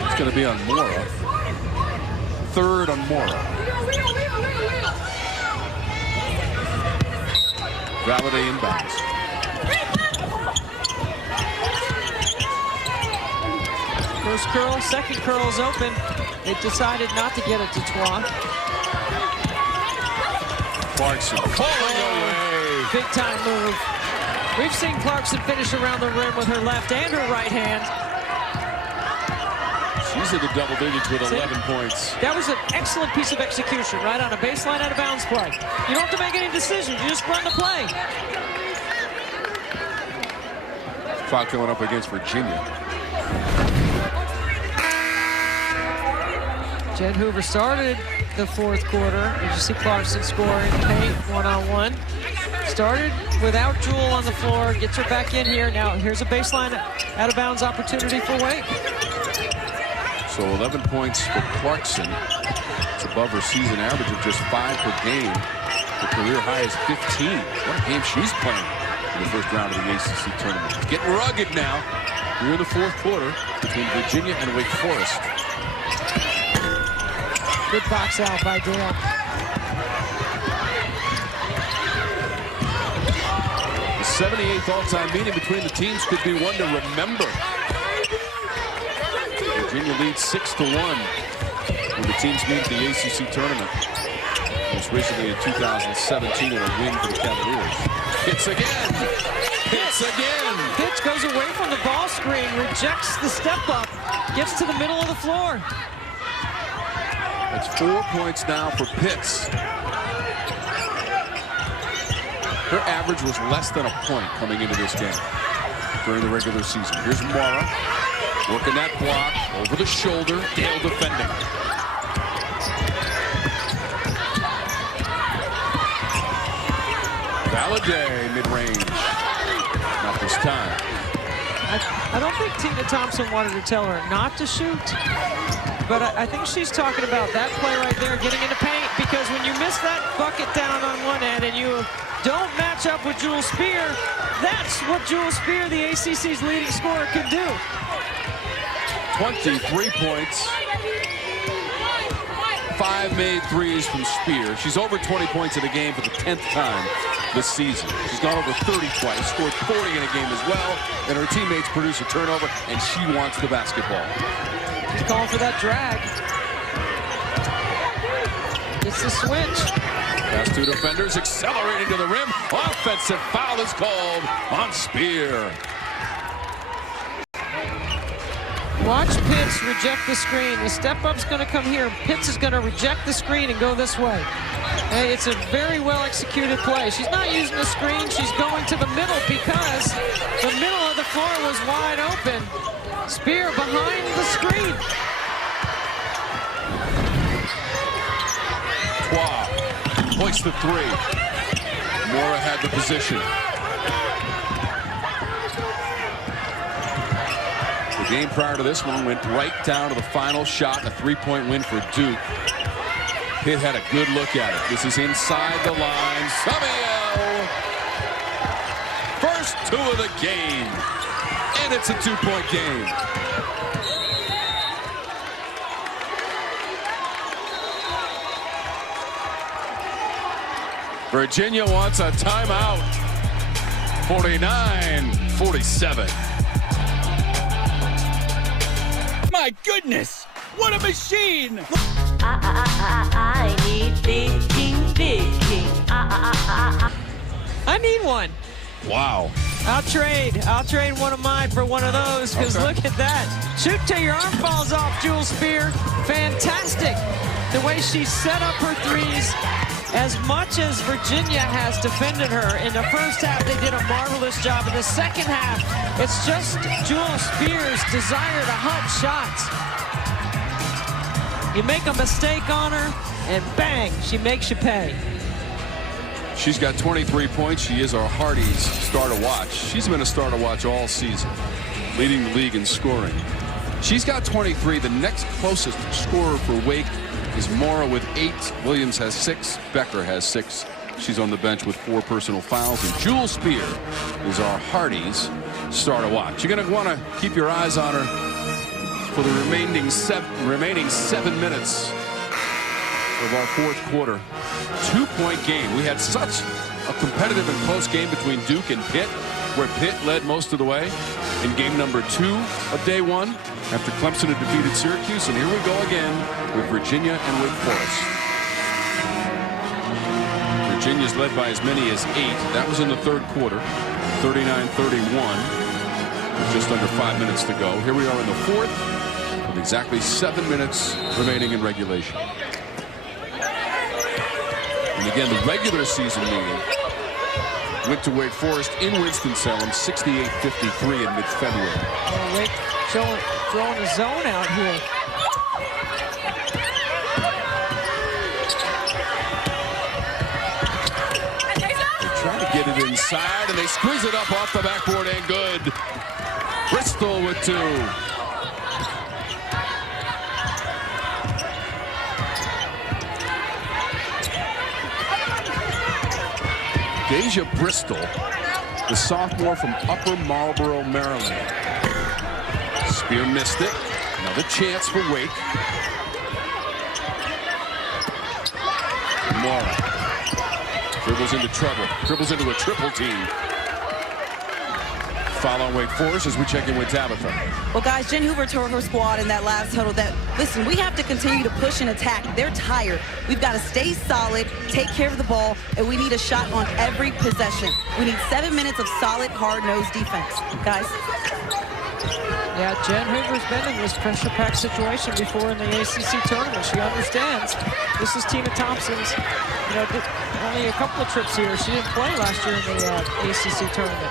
It's going to be on Morra. Third on Morra. Valladay inbounds. First curl, second curl's open. They decided not to get it to Twa. Clarkson falling away. Big time move. We've seen Clarkson finish around the rim with her left and her right hand. She's in the double digits with 11 points. That was an excellent piece of execution, right on a baseline out of bounds play. You don't have to make any decisions, you just run the play. Foul coming up against Virginia. Jen Hoover started the fourth quarter. Did you see Clarkson score in the paint, one-on-one? Started without Jewel on the floor, gets her back in here. Now here's a baseline out of bounds opportunity for Wake. So 11 points for Clarkson. It's above her season average of just 5 per game. Her career high is 15. What a game she's playing in the first round of the ACC tournament. It's getting rugged now. We're in the fourth quarter between Virginia and Wake Forest. Good box out by Dale. The 78th all-time meeting between the teams could be one to remember. Virginia leads 6-1 when the teams meet at the ACC tournament. most recently in 2017 in a win for the Cavaliers. Hits again. Hits again. Pitts goes away from the ball screen, rejects the step up, gets to the middle of the floor. It's 4 points now for Pitts. Her average was less than a point coming into this game during the regular season. Here's Morra working that block over the shoulder. Dale defending. Valladay mid-range. Not this time. I don't think Tina Thompson wanted to tell her not to shoot, but I think she's talking about that play right there, getting into paint, because when you miss that bucket down on one end and you don't match up with Jewel Spear, that's what Jewel Spear, the ACC's leading scorer, can do. 23 points. 5 made threes from Spear. She's over 20 points in a game for the 10th time this season. She's gone over 30 twice, scored 40 in a game as well, and her teammates produce a turnover, and she wants the basketball. She's calling for that drag. It's the switch. Past two defenders, accelerating to the rim. Offensive foul is called on Spear. Watch Pitts reject the screen. The step-up's going to come here. Pitts is going to reject the screen and go this way. Hey, it's a very well-executed play. She's not using the screen. She's going to the middle because the middle of the floor was wide open. Spear behind the screen. Twa hoists the three. Morra had the position. The game prior to this one went right down to the final shot, a three-point win for Duke. Pitt had a good look at it. This is inside the line. Samuel! First two of the game. And it's a two-point game. Virginia wants a timeout. 49-47. My goodness, what a machine! I need big king, big king. I need one. Wow. I'll trade one of mine for one of those, because look at that. Shoot till your arm falls off, Jewel Spear. Fantastic. The way she set up her threes. As much as Virginia has defended her, in the first half they did a marvelous job. In the second half, it's just Jewel Spear's desire to hunt shots. You make a mistake on her, and bang, she makes you pay. She's got 23 points. She is our Hardy's star to watch. She's been a star to watch all season, leading the league in scoring. She's got 23. The next closest scorer for Wake is Morra with 8. Williams has 6. Becker has 6. She's on the bench with 4 personal fouls. And Jewel Spear is our Hardy's star to watch. You're going to want to keep your eyes on her for the remaining 7 minutes of our fourth quarter. 2-point game. We had such a competitive and close game between Duke and Pitt, where Pitt led most of the way in game number 2 of day 1 after Clemson had defeated Syracuse. And here we go again with Virginia and Wake Forest. Virginia's led by as many as 8. That was in the third quarter. 39-31 with just under 5 minutes to go. Here we are in the fourth with exactly 7 minutes remaining in regulation. And again, the regular season meeting went to Wake Forest in Winston-Salem, 68-53 in mid-February. Wake throwing the zone out here. They try to get it inside, and they squeeze it up off the backboard, and good. Bristol with 2. Deja Bristol, the sophomore from Upper Marlboro, Maryland. Spear missed it. Another chance for Wake. Morra dribbles into trouble. Dribbles into a triple team. foul on Wake Forest as we check in with Tabitha. Well, guys, Jen Hoover told her squad in that last huddle that, listen, we have to continue to push and attack. They're tired. We've got to stay solid, take care of the ball, and we need a shot on every possession. We need 7 minutes of solid, hard-nosed defense. Guys. Yeah, Jen Hoover's been in this pressure-packed situation before in the ACC tournament. She understands. This is Tina Thompson's, you know, only a couple of trips here. She didn't play last year in the ACC tournament.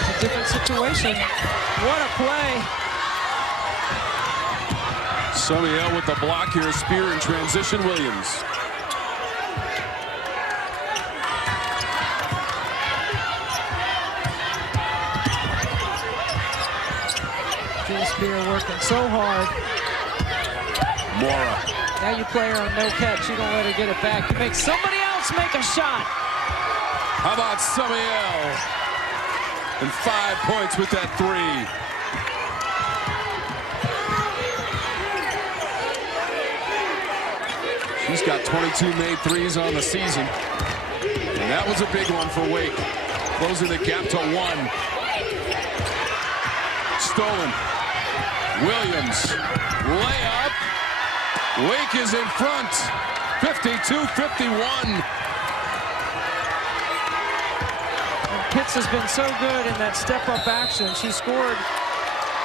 It's a different situation. What a play. Samiel with the block here. Spear in transition. Williams. Spear working so hard. Morra. Now you play her on no catch. You don't let her get it back. You make somebody else make a shot. How about Samiel? And 5 points with that three. She's got 22 made threes on the season. And that was a big one for Wake. Closing the gap to 1. Stolen. Williams, layup. Wake is in front, 52-51. Pitts has been so good in that step-up action. She scored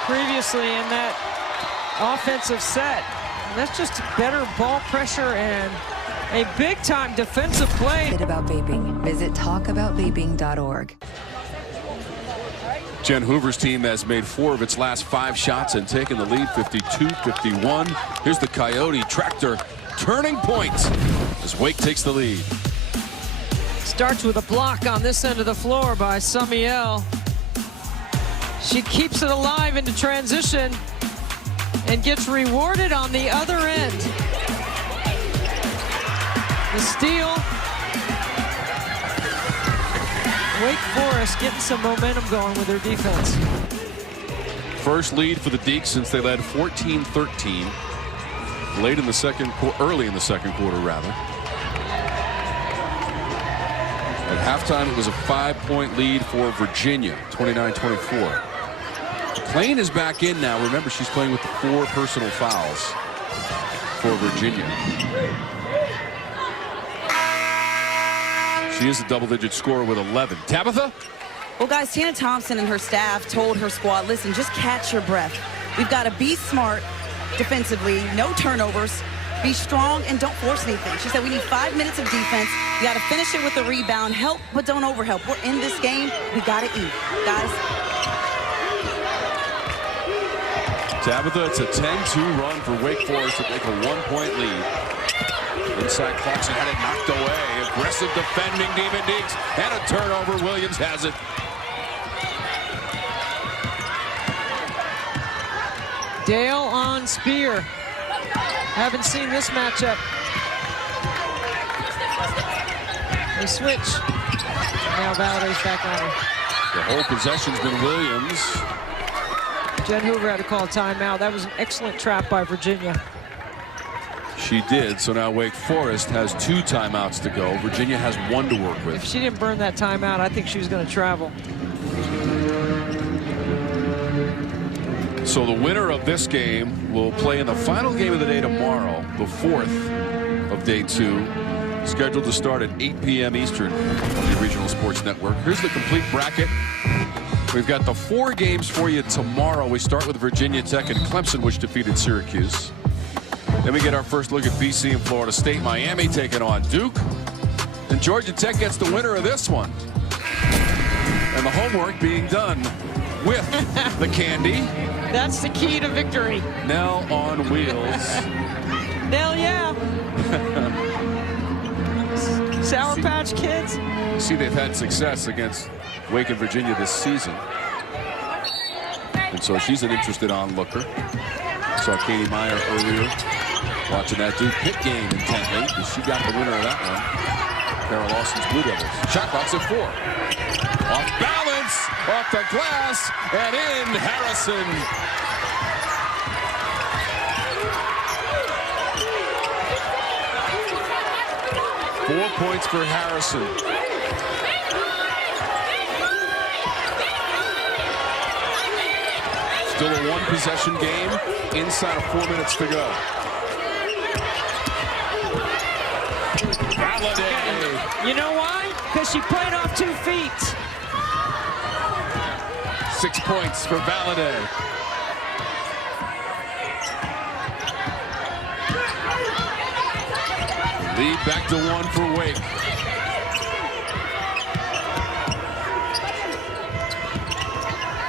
previously in that offensive set. And that's just better ball pressure and a big-time defensive play. About vaping. Visit talkaboutvaping.org. Jen Hoover's team has made 4 of its last 5 shots and taken the lead, 52-51. Here's the Coyote Tractor turning point as Wake takes the lead. Starts with a block on this end of the floor by Samiel. She keeps it alive into transition and gets rewarded on the other end. The steal. Wake Forest getting some momentum going with their defense. First lead for the Deeks since they led 14-13 late in the second quarter, early in the second quarter rather. At halftime it was a 5-point lead for Virginia, 29-24. McLean is back in now. Remember, she's playing with the 4 personal fouls for Virginia. She is a double-digit scorer with 11. Tabitha? Well, guys, Tina Thompson and her staff told her squad, listen, just catch your breath. We've got to be smart defensively, no turnovers, be strong, and don't force anything. She said we need 5 minutes of defense. You got to finish it with a rebound. Help, but don't overhelp. We're in this game. We got to eat. Guys. Tabitha, it's a 10-2 run for Wake Forest to take a 1-point lead. Inside, Clarkson had it knocked away. Aggressive defending, Demon Deacons, and a turnover. Williams has it. Dale on Spear. Haven't seen this matchup. They switch. Now Valaday's back on her. The whole possession's been Williams. Jen Hoover had to call a timeout. That was an excellent trap by Virginia. She did, so now Wake Forest has 2 timeouts to go. Virginia has 1 to work with. If she didn't burn that timeout, I think she was going to travel. So the winner of this game will play in the final game of the day tomorrow, the 4th of day 2, scheduled to start at 8 p.m. Eastern on the Regional Sports Network. Here's the complete bracket. We've got the 4 games for you tomorrow. We start with Virginia Tech and Clemson, which defeated Syracuse. Then we get our first look at BC and Florida State. Miami taking on Duke. And Georgia Tech gets the winner of this one. And the homework being done with the candy. That's the key to victory. Nell on wheels. Nell, yeah. Sour Patch Kids. See, they've had success against Wake and Virginia this season. And so she's an interested onlooker. Saw Katie Meyer earlier watching that Duke Pitt game intently because she got the winner of that one. Carol Lawson's Blue Devils. Shot clock's at 4. Off balance, off the glass, and in Harrison. Four points for Harrison. Still a one-possession game inside of 4 minutes to go. Valladay. You know why? Because she played off 2 feet. 6 points for Valladay. Lead back to 1 for Wake.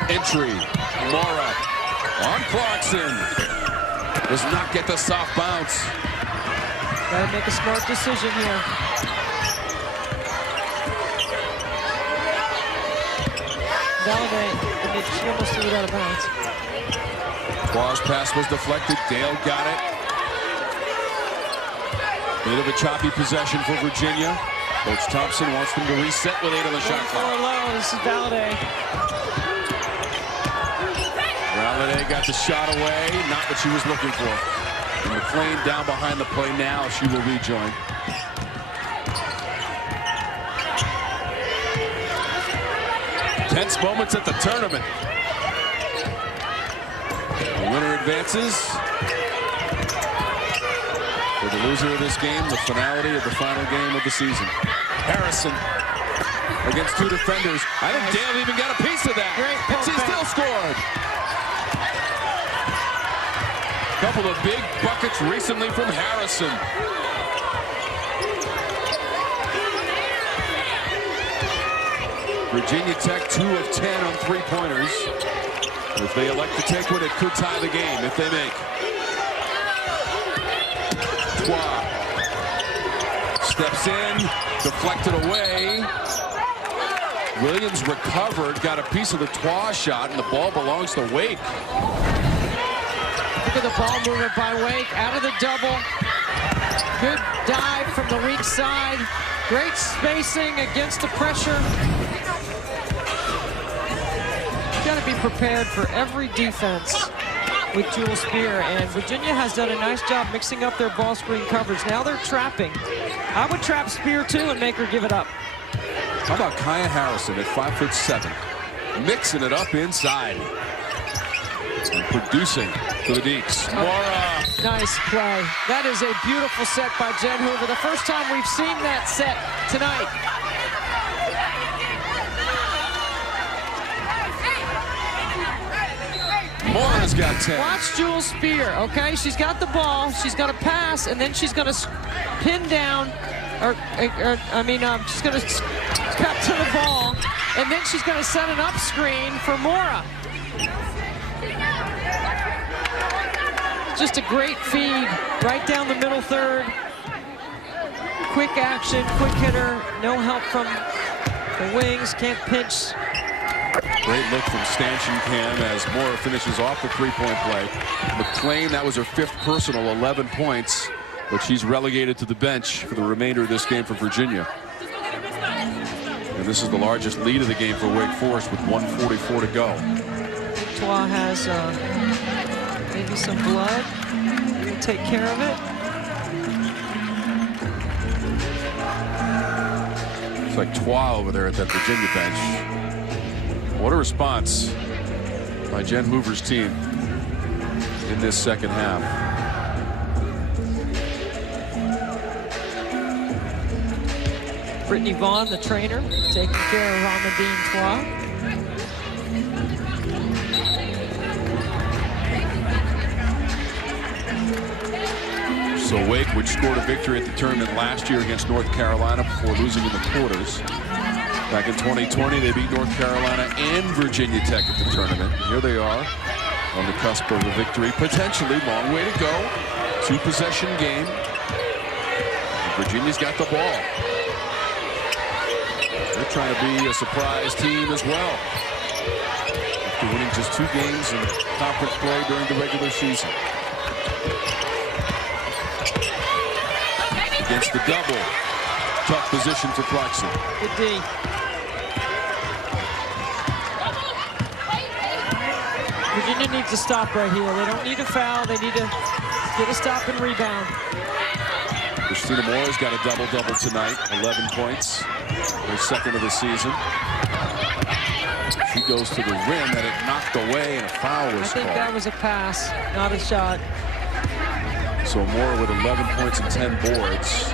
Entry. Morra on Clarkson. Does not get the soft bounce. Gotta make a smart decision here. Valladay, I mean, she almost threw it out of bounds. Claw's pass was deflected. Dale got it. Bit of a choppy possession for Virginia. Coach Thompson wants them to reset with 8 on the shot clock. Low. This is Valladay. Valladay got the shot away. Not what she was looking for. And McLean down behind the play now. She will rejoin. Tense moments at the tournament. The winner advances. For the loser of this game, the finality of the final game of the season. Harrison against 2 defenders. I think Dale even got a piece of that. And she still scored. Couple of big buckets recently from Harrison. Virginia Tech 2 of 10 on 3-pointers. If they elect to take one, it could tie the game if they make. Twa steps in, deflected away. Williams recovered, got a piece of the Twa shot, and the ball belongs to Wake. Look at the ball movement by Wake, out of the double. Good dive from the weak side. Great spacing against the pressure. You've got to be prepared for every defense with Jewel Spear, and Virginia has done a nice job mixing up their ball screen coverage. Now they're trapping. I would trap Spear too and make her give it up. How about Kaya Harrison at 5'7", mixing it up inside and producing for the Deeks. Morra. Nice play. That is a beautiful set by Jen Hoover. The first time we've seen that set tonight. Morra's got 10. Watch Jewel Spear, okay? She's got the ball, she's got to pass, and then she's going to pin down, she's going to cut to the ball, and then she's going to set an up screen for Morra. Just a great feed right down the middle third. Quick action, quick hitter, no help from the wings, can't pinch. Great look from Stanchion Cam as Morra finishes off the 3-point play. McLean, that was her 5th personal, 11 points, but she's relegated to the bench for the remainder of this game for Virginia. And this is the largest lead of the game for Wake Forest with 1:44 to go. Twa has maybe some blood. We'll take care of it. It's like Twa over there at that Virginia bench. What a response by Jen Hoover's team in this second half. Brittany Vaughn, the trainer, taking care of Ramadine Twa. So Wake, which scored a victory at the tournament last year against North Carolina before losing in the quarters. Back in 2020, they beat North Carolina and Virginia Tech at the tournament. Here they are on the cusp of a victory. Potentially, long way to go. 2-possession game. And Virginia's got the ball. They're trying to be a surprise team as well, after winning just 2 games in conference play during the regular season. Against the double. Tough position for Clarkson. Good D. Virginia needs to stop right here. They don't need a foul. They need to get a stop and rebound. Christina Morra's got a double-double tonight. 11 points. Her 2nd of the season. She goes to the rim, and it knocked away, and a foul was I think called. that was a pass, not a shot. So Morra with 11 points and 10 boards.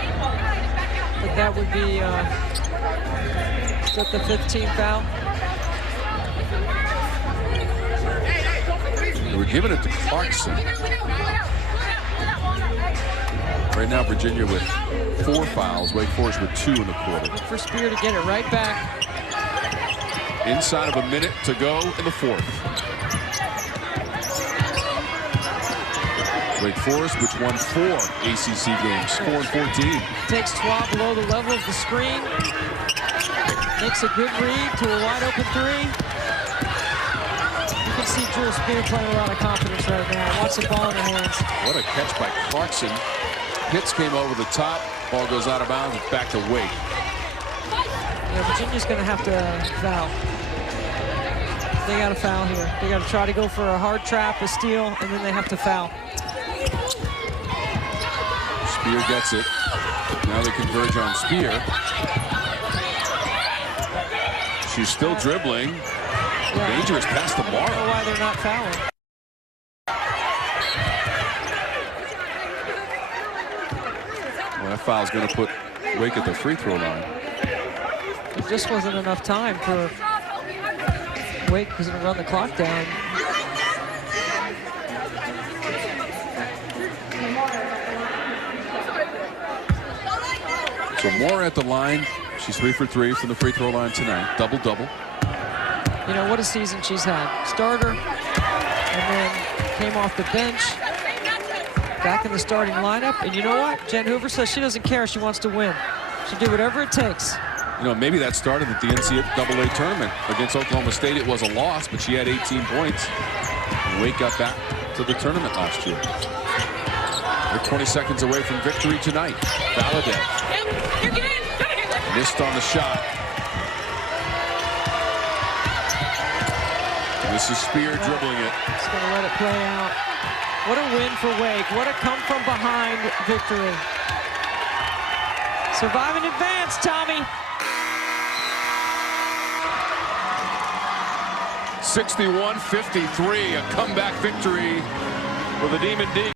But that would be, is that the 15th foul? They were giving it to Clarkson. Right now, Virginia with 4 fouls. Wake Forest with 2 in the quarter. Look for Spear to get it right back. Inside of a minute to go in the fourth. Wake Forest, which won 4 ACC games, 4-14. Takes 12 below the level of the screen. Makes a good read to a wide open 3. You can see Jules Spear playing a lot of confidence right now. Wants the ball in her hands. What a catch by Clarkson. Hits came over the top. Ball goes out of bounds. It's back to Wake. Yeah, Virginia's going to have to foul. They got to foul here. They got to try to go for a hard trap, a steal, and then they have to foul. Spear gets it. Now they converge on Spear. She's still dribbling. Yeah. Dangerous pass to I don't know Morra. why they're not fouling. Well, that foul's going to put Wake at the free throw line. There just wasn't enough time for Wake was going to run the clock down. So Morra at the line. She's 3 for 3 from the free throw line tonight. Double-double. You know, what a season she's had. Starter, and then came off the bench, back in the starting lineup. And you know what? Jen Hoover says she doesn't care. She wants to win. She'll do whatever it takes. You know, maybe that started at the NCAA tournament against Oklahoma State. It was a loss, but she had 18 points. And Wake got back to the tournament last year. They're 20 seconds away from victory tonight. Valadez missed on the shot. This is Spear dribbling it. Just going to let it play out. What a win for Wake. What a come-from-behind victory. Survive and advance, Tommy. 61-53, a comeback victory for the Demon Deacons.